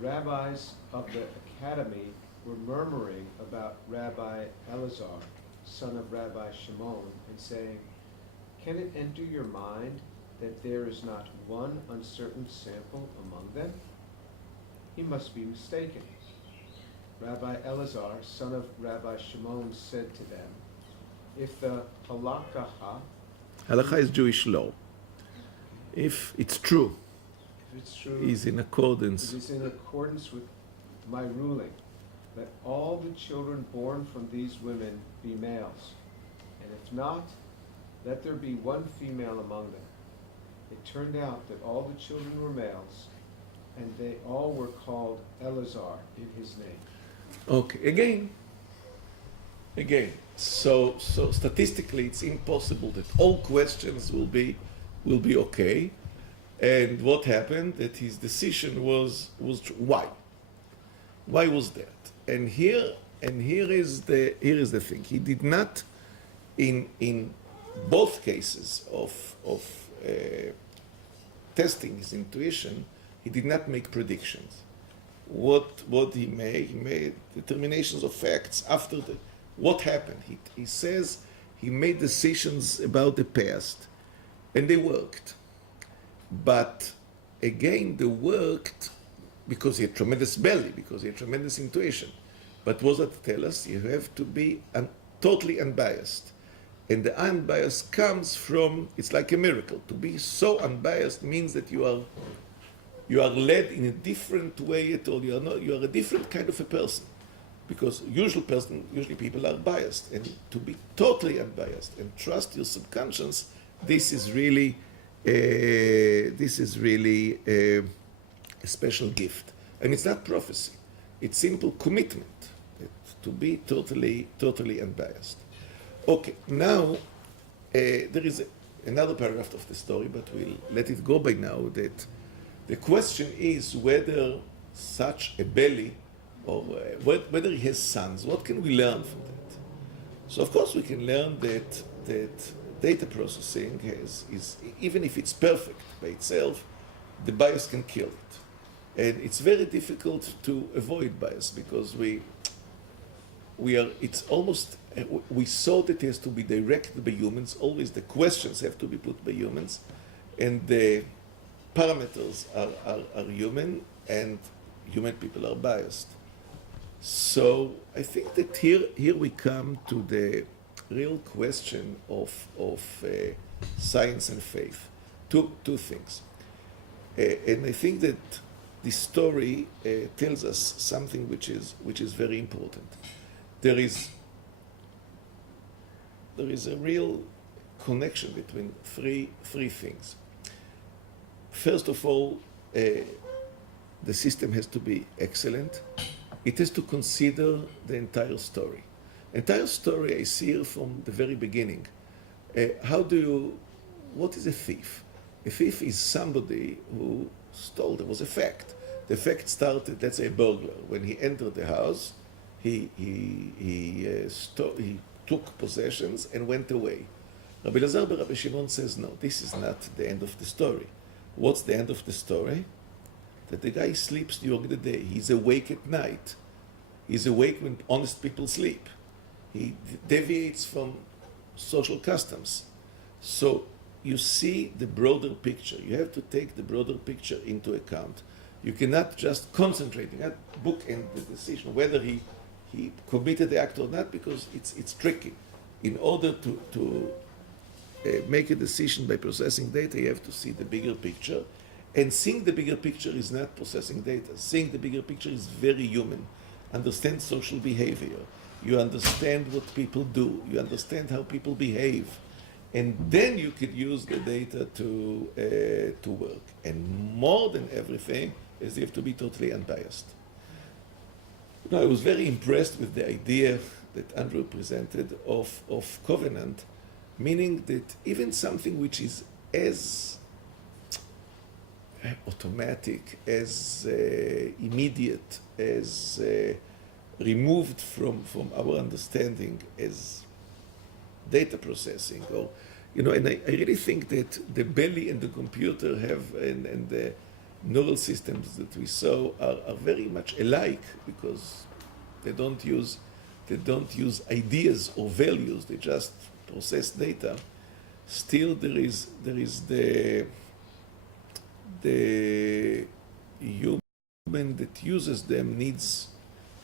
rabbis of the academy were murmuring about Rabbi Elazar, son of Rabbi Shimon, and saying, "Can it enter your mind that there is not one uncertain sample among them? He must be mistaken." Rabbi Elazar, son of Rabbi Shimon, said to them, "If the Halacha is Jewish law. If it's true, is in it accordance. is in accordance with my ruling, that all the children born from these women be males, and if not, let there be one female among them." It turned out that all the children were males, and they all were called Elazar in his name. Okay, again. So statistically, it's impossible that all questions will be okay. And what happened? That his decision was why? Why was that? And here is the thing. He did not, in both cases of testing his intuition, he did not make predictions. What he made determinations of facts after what happened. He says he made decisions about the past, and they worked. But again, they worked because he had tremendous belly, because he had tremendous intuition. But what does that tell us? You have to be totally unbiased. And the unbiased comes from, it's like a miracle. To be so unbiased means that you are led in a different way at all. You are a different kind of a person. Because usually people are biased. And to be totally unbiased and trust your subconscious, this is really a special gift. And it's not prophecy. It's simple commitment to be totally unbiased. Okay, now there is another paragraph of the story, but we'll let it go by now, that the question is whether such a belly, or whether he has sons, what can we learn from that? So of course we can learn that data processing is even if it's perfect by itself, the bias can kill it. And it's very difficult to avoid bias because we saw that it has to be directed by humans. Always the questions have to be put by humans, and the parameters are human, and human people are biased. So I think that here we come to the real question of science and faith. Two things. And I think that this story tells us something which is very important. There is a real connection between three things. First of all, the system has to be excellent. It has to consider the entire story. Entire story I see here from the very beginning. What is a thief? A thief is somebody who stole. There was a fact. The fact started, let's say, a burglar. When he entered the house, he took possessions and went away. Rabbi Elazar ben Rabbi Shimon says, no, this is not the end of the story. What's the end of the story? That the guy sleeps during the day. He's awake at night. He's awake when honest people sleep. He deviates from social customs. So you see the broader picture. You have to take the broader picture into account. You cannot just concentrate, you cannot bookend the decision whether he committed the act or not, because it's tricky. In order to make a decision by processing data, you have to see the bigger picture. And seeing the bigger picture is not processing data. Seeing the bigger picture is very human. Understand social behavior. You understand what people do. You understand how people behave. And then you could use the data to work. And more than everything is you have to be totally unbiased. Now, I was very impressed with the idea that Andrew presented of covenant, meaning that even something which is as automatic, as immediate, as removed from our understanding as data processing, or and I really think that the belly and the computer have and neural systems that we saw are very much alike because they don't use ideas or values, they just process data. Still there is the human that uses them needs,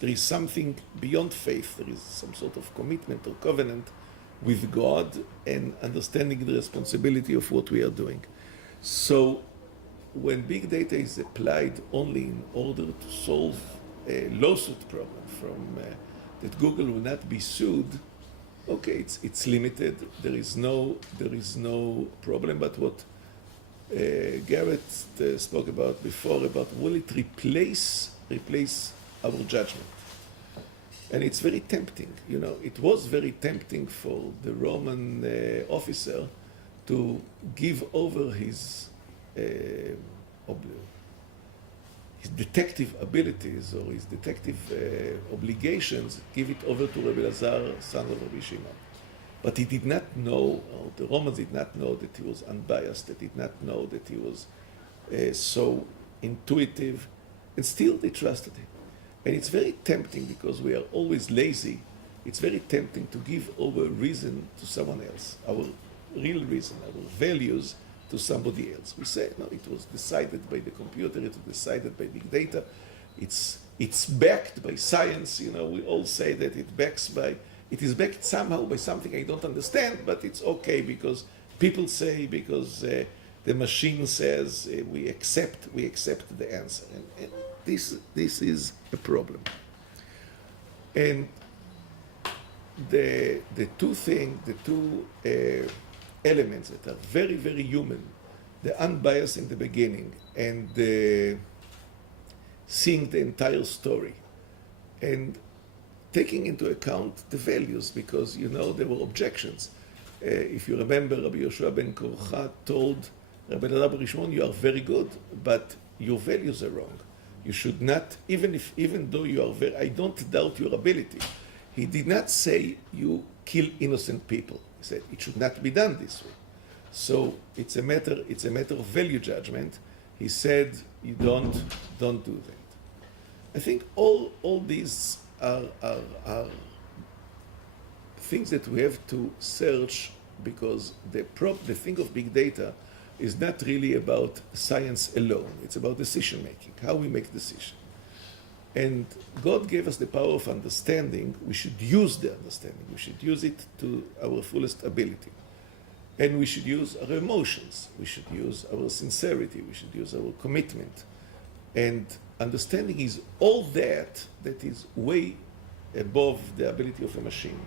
there is something beyond faith, there is some sort of commitment or covenant with God and understanding the responsibility of what we are doing. So when big data is applied only in order to solve a lawsuit problem from that Google will not be sued, okay, it's limited. There is no problem. But what Garrett spoke about before, about will it replace our judgment? And it's very tempting. You know, it was very tempting for the Roman officer to give over his detective abilities or his detective obligations, give it over to Rabbi Elazar, son of Rabbi Shimon. But he did not know, or the Romans did not know that he was unbiased, they did not know that he was so intuitive, and still they trusted him. And it's very tempting because we are always lazy. It's very tempting to give over reason to someone else, our real reason, our values to somebody else. We say, no, it was decided by the computer, it was decided by big data, it's backed by science. You know, we all say that it is backed somehow by something I don't understand, but it's okay because people say, because the machine says, we accept the answer. And this is a problem. And the two elements that are very, very human, the unbiased in the beginning and the seeing the entire story and taking into account the values, because, you know, there were objections. If you remember, Rabbi Yoshua ben Korcha told Rabbi Elazar ben Shimon, you are very good, but your values are wrong. You should not, even though you are very, I don't doubt your ability. He did not say you kill innocent people. He said it should not be done this way. So it's a matter of value judgment. He said you don't do that. I think all these are things that we have to search, because the thing of big data is not really about science alone. It's about decision making, how we make decisions. And God gave us the power of understanding. We should use the understanding. We should use it to our fullest ability. And we should use our emotions. We should use our sincerity. We should use our commitment. And understanding is all that is way above the ability of a machine.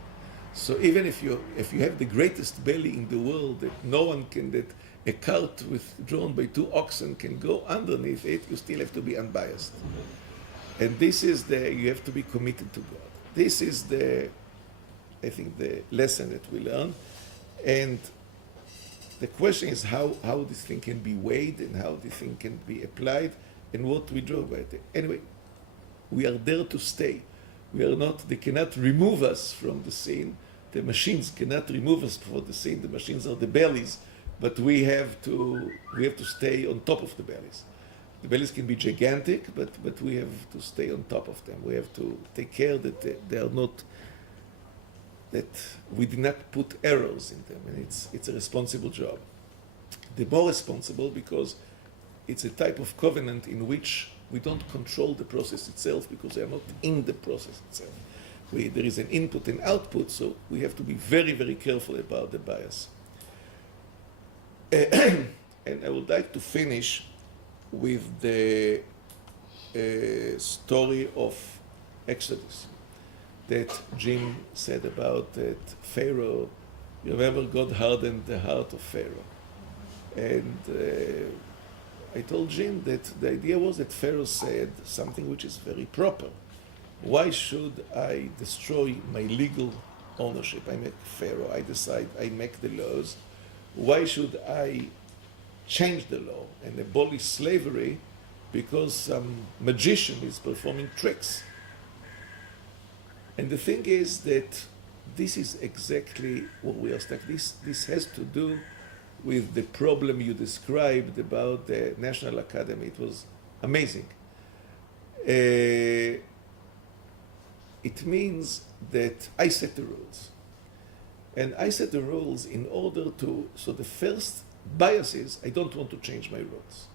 So even if you have the greatest belly in the world that no one can, that a cart drawn by 2 oxen can go underneath it, you still have to be unbiased. And this is you have to be committed to God. This is I think the lesson that we learn. And the question is how this thing can be weighed and how this thing can be applied and what we draw by it. Anyway, we are there to stay. They cannot remove us from the scene. The machines cannot remove us from the scene. The machines are the bellies, but we have to stay on top of the bellies. The bellies can be gigantic, but we have to stay on top of them. We have to take care that they are not, that we did not put errors in them, and it's a responsible job. The more responsible because it's a type of covenant in which we don't control the process itself, because we are not in the process itself. There is an input and output, so we have to be very, very careful about the bias. And I would like to finish with the story of Exodus that Jim said about that Pharaoh. You remember, God hardened the heart of Pharaoh. And I told Jim that the idea was that Pharaoh said something which is very proper. Why should I destroy my legal ownership? I'm a Pharaoh. I decide, I make the laws. Why should I change the law and abolish slavery because some magician is performing tricks? And the thing is that this is exactly what we are stuck. This has to do with the problem you described about the National Academy. It was amazing. It means that I set the rules. And I set the rules in order to, so the first bias is, I don't want to change my rules.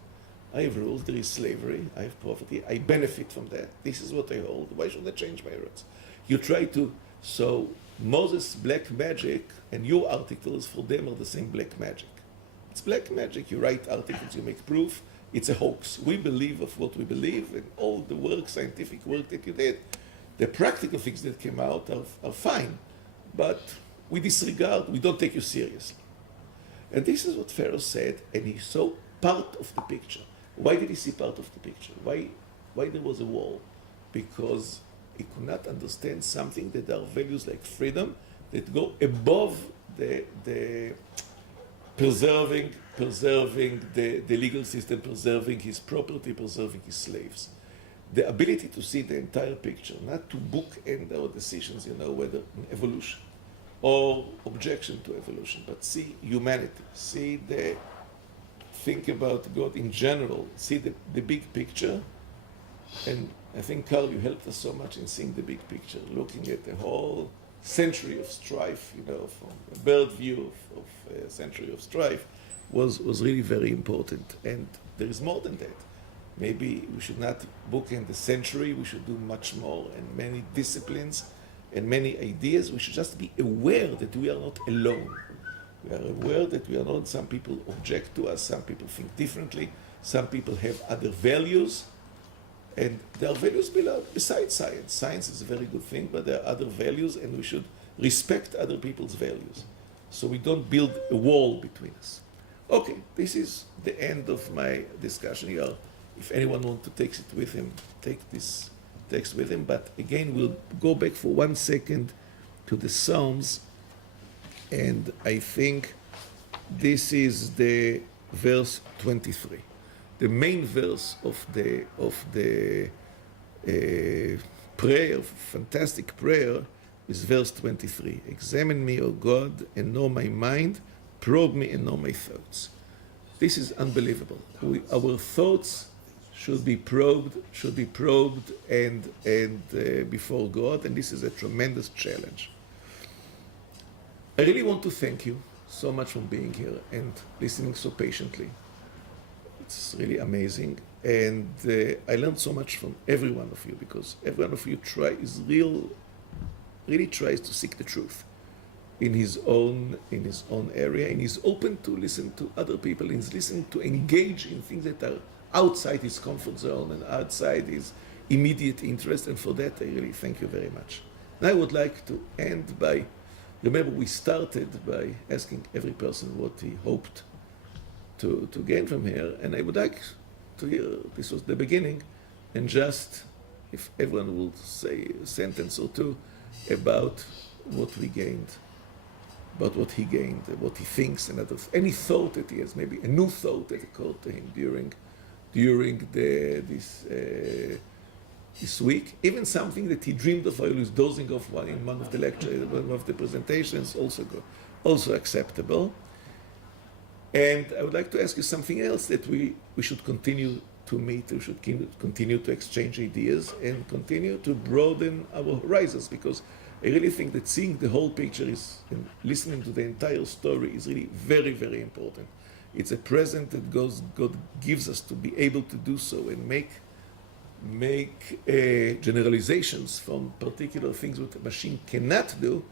I have rules, there is slavery, I have property, I benefit from that. This is what I hold, why should I change my rules? You try to, so Moses' black magic and your articles for them are the same black magic. It's black magic, you write articles, you make proof, it's a hoax. We believe of what we believe, and all the work, scientific work that you did, the practical things that came out are fine, but we disregard, we don't take you seriously. And this is what Pharaoh said, and he saw part of the picture. Why did he see part of the picture? Why there was a wall? Because he could not understand something that are values like freedom that go above the preserving the legal system, preserving his property, preserving his slaves. The ability to see the entire picture, not to bookend our decisions, whether in evolution or objection to evolution, but see humanity, think about God in general, see the big picture. And I think, Carl, you helped us so much in seeing the big picture, looking at the whole century of strife, from a bird view of a century of strife was really very important. And there is more than that. Maybe we should not bookend the century, we should do much more, and many disciplines and many ideas. We should just be aware that we are not alone. We are aware that we are not, some people object to us, some people think differently, some people have other values, and there are values besides science. Science is a very good thing, but there are other values, and we should respect other people's values. So we don't build a wall between us. Okay, this is the end of my discussion here. If anyone wants to take it with him, take this text with him. But again, we'll go back for 1 second to the Psalms, and I think this is the verse 23, the main verse of the prayer, fantastic prayer, is verse 23. Examine me, O God, and know my mind. Probe me and know my thoughts. This is unbelievable. Our thoughts should be probed and before God, and this is a tremendous challenge. I really want to thank you so much for being here and listening so patiently. It's really amazing, and I learned so much from every one of you, because every one of you really tries to seek the truth in his own area, and he's open to listen to other people, and he's listening to engage in things that are outside his comfort zone and outside his immediate interest, and for that I really thank you very much. And I would like to end by, remember we started by asking every person what he hoped to gain from here, and I would like to hear, this was the beginning, and just if everyone will say a sentence or two about what we gained, about what he gained, what he thinks, and any thought that he has, maybe a new thought that occurred to him during this week, even something that he dreamed of while he was dozing off in one of the lectures, one of the presentations, also acceptable. And I would like to ask you something else, that we should continue to meet, we should continue to exchange ideas and continue to broaden our horizons, because I really think that seeing the whole picture and listening to the entire story is really very, very important. It's a present that God gives us to be able to do so and make generalizations from particular things that a machine cannot do.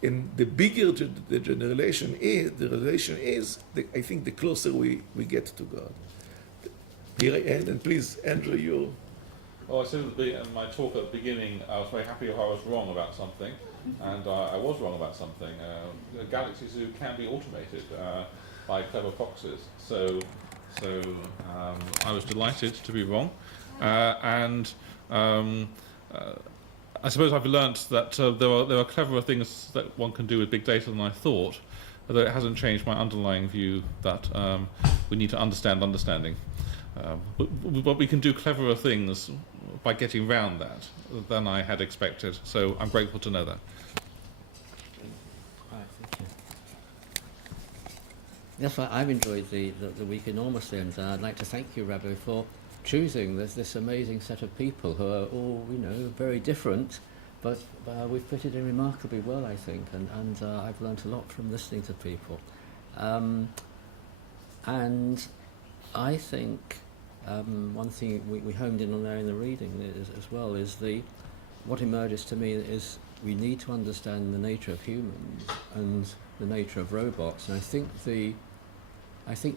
And the bigger the generalization is, I think the closer we get to God. Here I end, and please, Andrew, you. Well, I said in my talk at the beginning, I was very happy if I was wrong about something, and I was wrong about something. The Galaxy Zoo can be automated by clever foxes, so I was delighted to be wrong, and I suppose I've learnt that there are cleverer things that one can do with big data than I thought, although it hasn't changed my underlying view that we need to understand understanding. But we can do cleverer things by getting round that than I had expected, so I'm grateful to know that. Right, thank you. That's why I've enjoyed the week enormously, and I'd like to thank you, Rabbi, for choosing this amazing set of people who are all, very different, but we've fitted in remarkably well, I think, and I've learnt a lot from listening to people. And I think one thing we honed in on there in the reading as well is what emerges to me is we need to understand the nature of humans and the nature of robots, and I think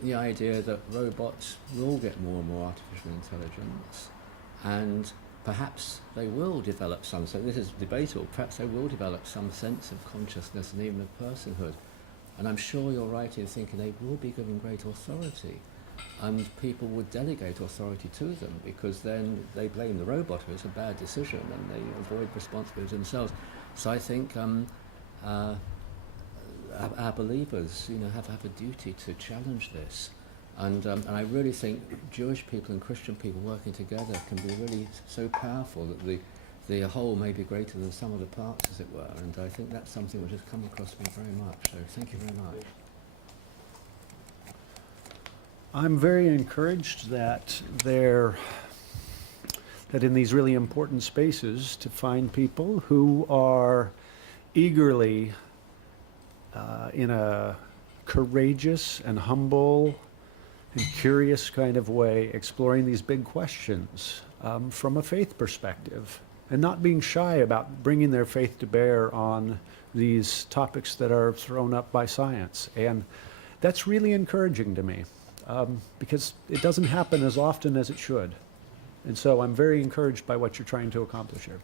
the idea that robots will get more and more artificial intelligence, and perhaps they will develop some, so this is debatable, perhaps they will develop some sense of consciousness and even of personhood. And I'm sure you're right in thinking they will be given great authority, and people would delegate authority to them, because then they blame the robot if it's a bad decision and they avoid responsibility themselves. So I think our believers, have a duty to challenge this, and I really think Jewish people and Christian people working together can be really so powerful that the whole may be greater than some of the parts, as it were. And I think that's something which has come across me very much. So thank you very much. I'm very encouraged that in these really important spaces to find people who are eagerly, in a courageous and humble and curious kind of way, exploring these big questions from a faith perspective, and not being shy about bringing their faith to bear on these topics that are thrown up by science. And that's really encouraging to me, because it doesn't happen as often as it should. And so I'm very encouraged by what you're trying to accomplish here.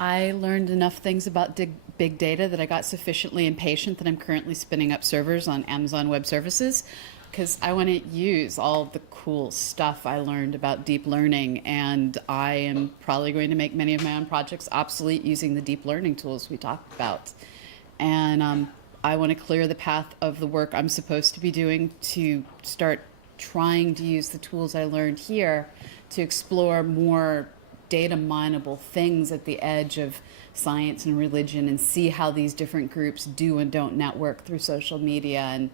I learned enough things about big data that I got sufficiently impatient that I'm currently spinning up servers on Amazon Web Services, because I want to use all the cool stuff I learned about deep learning, and I am probably going to make many of my own projects obsolete using the deep learning tools we talked about. And I want to clear the path of the work I'm supposed to be doing to start trying to use the tools I learned here to explore more data mineable things at the edge of science and religion, and see how these different groups do and don't network through social media. And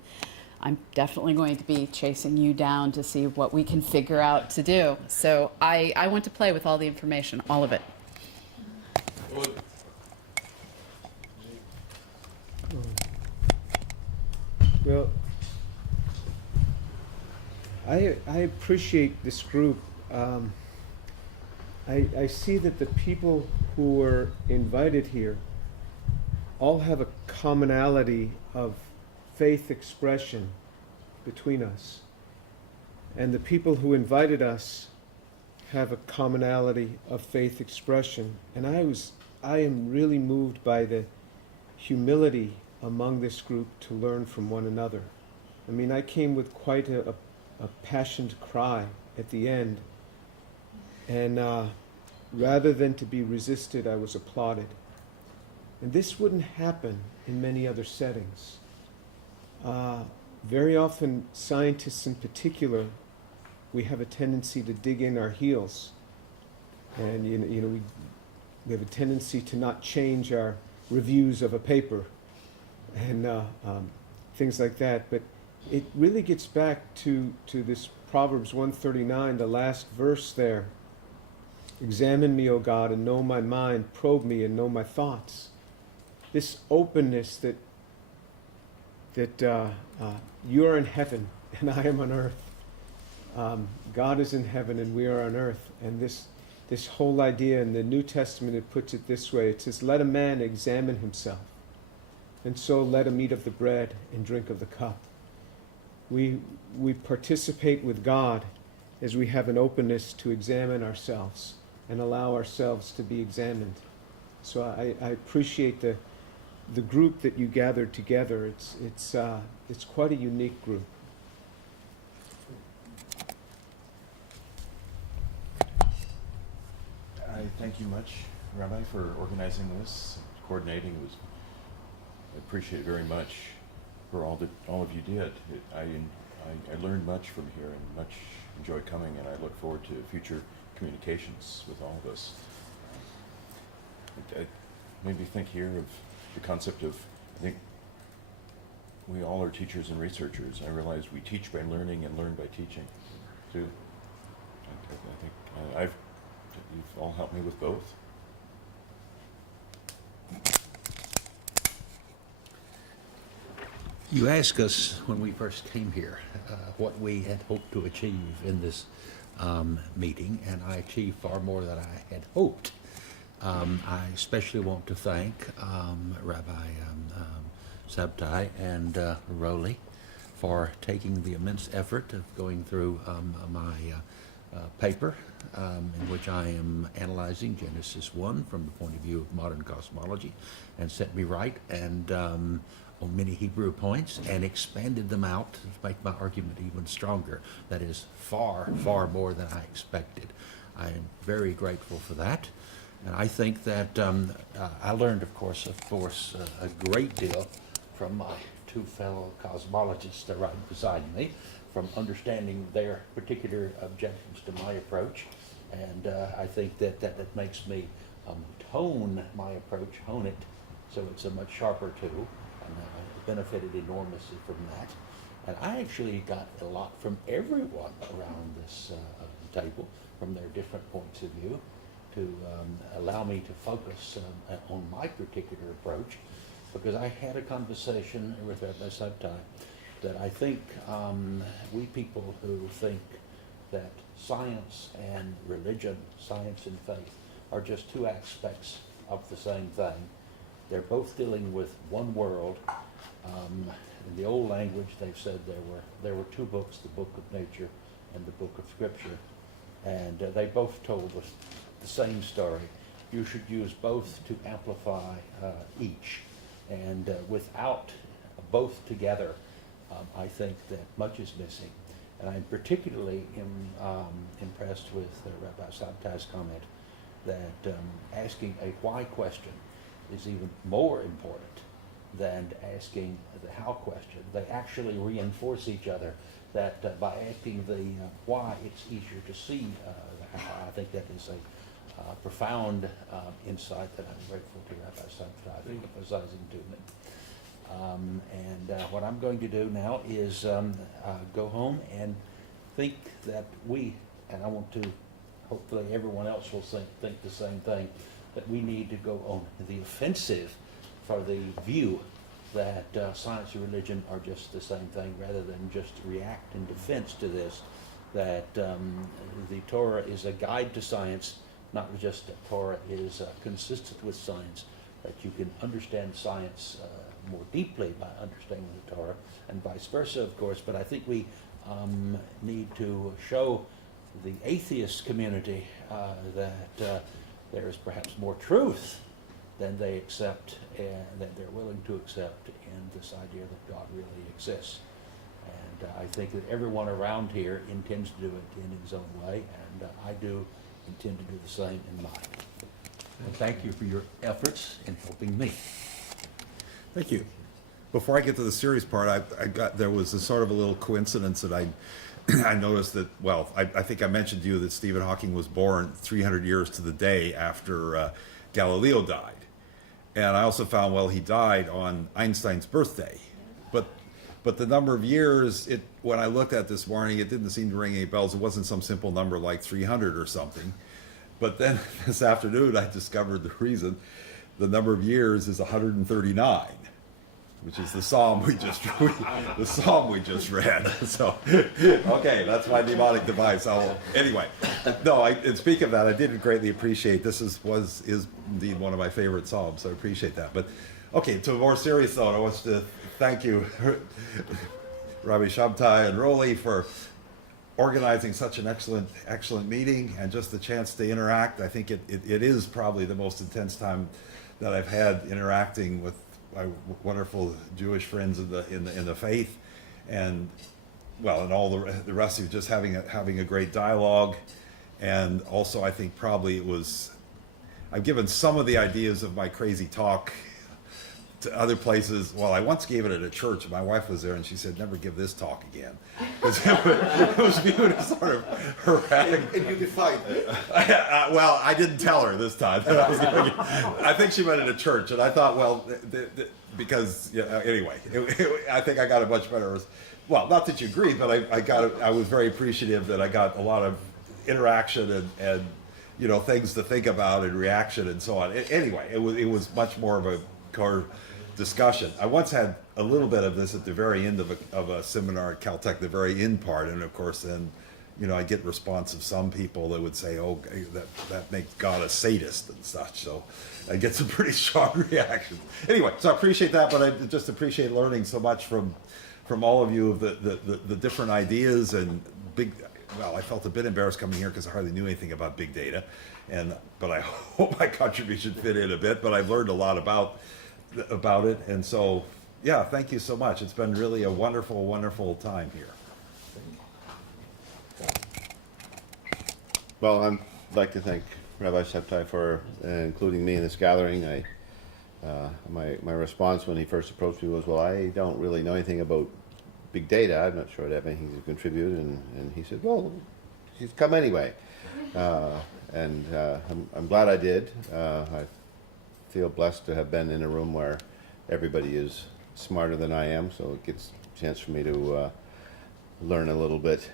I'm definitely going to be chasing you down to see what we can figure out to do. So I want to play with all the information, all of it. Well, I appreciate this group. I see that the people who were invited here all have a commonality of faith expression between us. And the people who invited us have a commonality of faith expression. And I am really moved by the humility among this group to learn from one another. I mean, I came with quite a passionate cry at the end. And rather than to be resisted, I was applauded. And this wouldn't happen in many other settings. Very often, scientists in particular, we have a tendency to dig in our heels. And we have a tendency to not change our reviews of a paper and things like that. But it really gets back to this Proverbs 139, the last verse there. Examine me, O God, and know my mind. Probe me and know my thoughts. This openness that you are in heaven and I am on earth. God is in heaven and we are on earth. And this whole idea in the New Testament, it puts it this way. It says, let a man examine himself, and so let him eat of the bread and drink of the cup. We participate with God as we have an openness to examine ourselves and allow ourselves to be examined. So I appreciate the group that you gathered together. It's quite a unique group. I thank you much, Rabbi, for organizing this, coordinating. I appreciate it very much for all of you did. I learned much from here and much enjoyed coming, and I look forward to future communications with all of us. It made me think here of the concept of, I think, we all are teachers and researchers. I realize we teach by learning and learn by teaching, too. I think you've all helped me with both. You asked us when we first came here what we had hoped to achieve in this meeting, and I achieved far more than I had hoped. I especially want to thank Rabbi Shabtai and Roli for taking the immense effort of going through my paper in which I am analyzing Genesis 1 from the point of view of modern cosmology, and set me right and on many Hebrew points and expanded them out to make my argument even stronger. That is far, far more than I expected. I am very grateful for that. And I think that I learned, of course, a great deal from my two fellow cosmologists that are right beside me, from understanding their particular objections to my approach. And I think that makes me hone my approach, hone it, so it's a much sharper tool. And I benefited enormously from that. And I actually got a lot from everyone around this table, from their different points of view, to allow me to focus on my particular approach, because I had a conversation with Rabbi Shabtai that I think we people who think that science and religion, science and faith, are just two aspects of the same thing. They're both dealing with one world. In the old language, they've said there were two books, the book of nature and the book of scripture, and they both told us the same story. You should use both to amplify each, and without both together, I think that much is missing. And I'm particularly impressed with Rabbi Shabtai's comment that asking a why question is even more important than asking the how question. They actually reinforce each other, that by asking the why, it's easier to see the how. I think that is a profound insight that I'm grateful to Rabbi Shabtai for emphasizing to me. And what I'm going to do now is go home and think that and I want to, hopefully everyone else will think the same thing, that we need to go on the offensive for the view that science and religion are just the same thing, rather than just react in defense to this, that the Torah is a guide to science, not just that Torah is consistent with science, that you can understand science more deeply by understanding the Torah, and vice versa, of course. But I think we need to show the atheist community that there is perhaps more truth than they accept, and that they're willing to accept in this idea that God really exists. And I think that everyone around here intends to do it in his own way, and I do intend to do the same in mine. And thank you for your efforts in helping me. Thank you. Before I get to the serious part, there was a sort of a little coincidence that I noticed that, well, I think I mentioned to you that Stephen Hawking was born 300 years to the day after Galileo died. And I also found, well, he died on Einstein's birthday. But the number of years, when I looked at this morning, it didn't seem to ring any bells. It wasn't some simple number like 300 or something. But then this afternoon, I discovered the reason. The number of years is 139. Which is the psalm we just read. So, okay, that's my mnemonic device. Anyway, no. And speak of that, I did greatly appreciate. This is indeed one of my favorite psalms. So I appreciate that. But okay, to a more serious note, I want to thank you, Rabbi Shabtai and Roli, for organizing such an excellent meeting, and just the chance to interact. I think it is probably the most intense time that I've had interacting with my wonderful Jewish friends in the faith, and all the rest of you, just having a great dialogue. And also, I think probably I've given some of the ideas of my crazy talk to other places. Well, I once gave it at a church. My wife was there, and she said, "Never give this talk again," because it was viewed as sort of erratic. And you defied it. Well, I didn't tell her this time. I think she meant at a church, and I thought, well, because anyway, I think I got a much better. Well, not that you agreed, but I was very appreciative that I got a lot of interaction and things to think about and reaction and so on. Anyway, it was much more of a core discussion. I once had a little bit of this at the very end of a seminar at Caltech, the very end part, and of course then, I get response of some people that would say, "Oh, that makes God a sadist" and such. So I get some pretty strong reactions. Anyway, so I appreciate that, but I just appreciate learning so much from all of you of the different ideas and big. Well, I felt a bit embarrassed coming here because I hardly knew anything about big data, but I hope my contribution fit in a bit. But I've learned a lot about it, and so yeah, thank you so much. It's been really a wonderful, wonderful time here. Well, I'd like to thank Rabbi Shabtai for including me in this gathering. My response when he first approached me was, well, I don't really know anything about big data. I'm not sure I'd have anything to contribute. And he said, well, he's come anyway. I'm glad I did. I feel blessed to have been in a room where everybody is smarter than I am, so it gets a chance for me to learn a little bit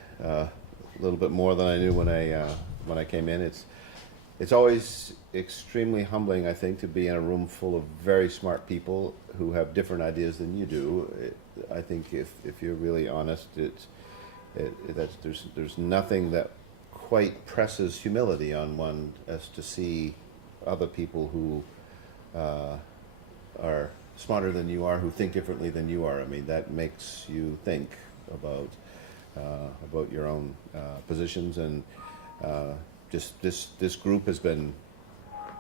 more than I knew when I came in. It's always extremely humbling, I think, to be in a room full of very smart people who have different ideas than you do. I think if you're really honest, there's nothing that quite presses humility on one as to see other people who are smarter than you are, who think differently than you are. I mean, that makes you think about your own positions, and just this group has been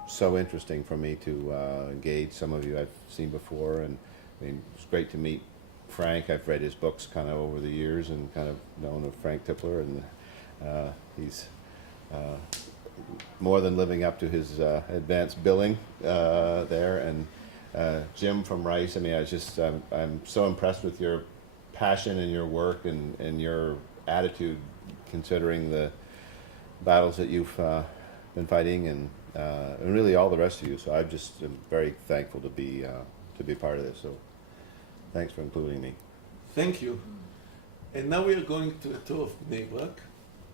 so interesting for me to engage. Some of you I've seen before, and I mean, it's great to meet Frank. I've read his books kind of over the years and kind of known of Frank Tipler, and he's more than living up to his advanced billing there. And Jim from Rice, I mean, I'm so impressed with your passion and your work and your attitude, considering the battles that you've been fighting, and really all the rest of you. So I'm just very thankful to be part of this. So thanks for including me. Thank you. And now we are going to a tour of Bnei Brak,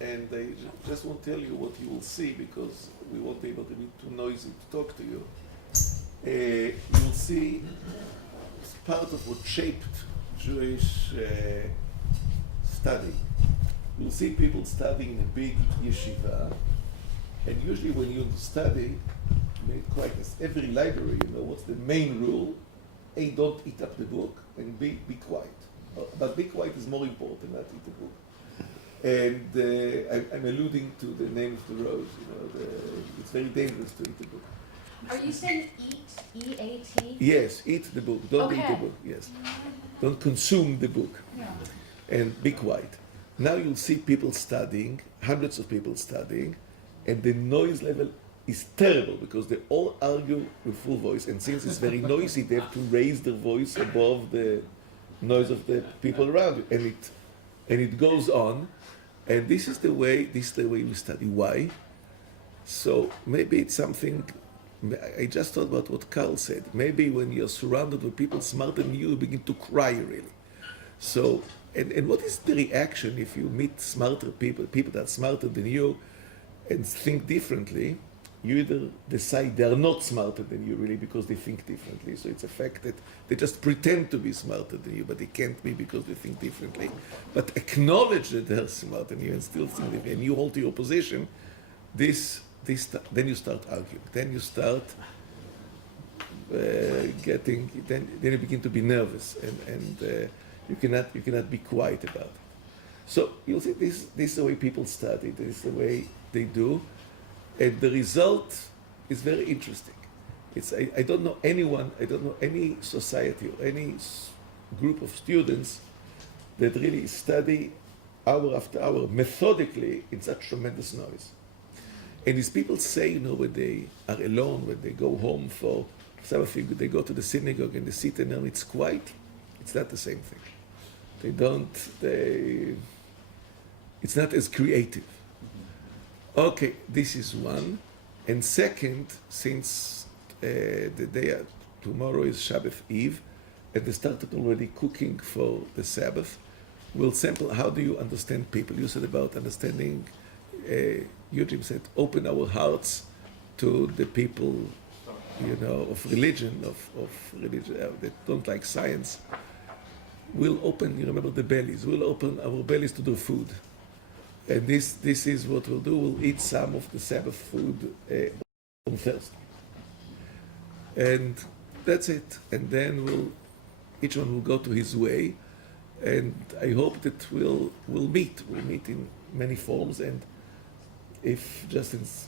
and I just won't tell you what you will see because we won't be able to be too noisy to talk to you. You'll see part of what shaped Jewish study. You'll see people studying in a big yeshiva, and usually when you study, quite as every library, what's the main rule? A, don't eat up the book, and B, be quiet. But be quiet is more important than eat the book. And I'm alluding to the name of the road. It's very dangerous to eat the book. Are you saying eat, E-A-T? Yes, eat the book. Don't eat the book. Yes, don't consume the book. Yeah. And be quiet. Now you'll see people studying, hundreds of people studying, and the noise level is terrible because they all argue with full voice, and since it's very noisy, they have to raise their voice above the noise of the people around you, and it goes on, and this is the way we study. Why? So maybe it's something. I just thought about what Carl said. Maybe when you're surrounded with people smarter than you begin to cry really. So, and what is the reaction if you meet smarter people that are smarter than you, and think differently? You either decide they are not smarter than you really because they think differently. So it's a fact that they just pretend to be smarter than you, but they can't be because they think differently. But acknowledge that they're smarter than you and still think differently, and you hold to your position. Then you start arguing. Then you start then you begin to be nervous, and you cannot be quiet about it. So you'll see this is the way people study. This is the way they do. And the result is very interesting. I don't know any society or any group of students that really study hour after hour methodically in such tremendous noise. And these people say, when they are alone, when they go home for Sabbath they go to the synagogue and they sit and now it's quiet. It's not the same thing. It's not as creative. Okay, this is one. And second, since the day tomorrow is Shabbat Eve, and they started already cooking for the Sabbath, we'll sample how do you understand people. You said about understanding, Eugene said, open our hearts to the people, of religion, of religion that don't like science. We'll open, remember the bellies, we'll open our bellies to the food. And this is what we'll do. We'll eat some of the Sabbath food on Thursday. And that's it. And then each one will go to his way. And I hope that we'll meet. We'll meet in many forms. And if Justin's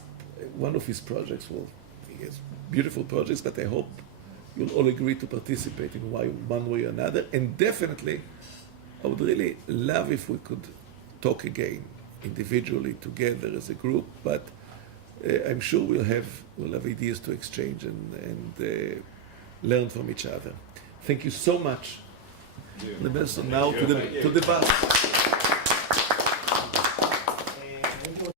one of his projects, he has beautiful projects, but I hope you'll all agree to participate in one way or another. And definitely, I would really love if we could talk again, individually, together as a group, but I'm sure we'll have ideas to exchange and learn from each other. Thank you so much. The best now to the bus.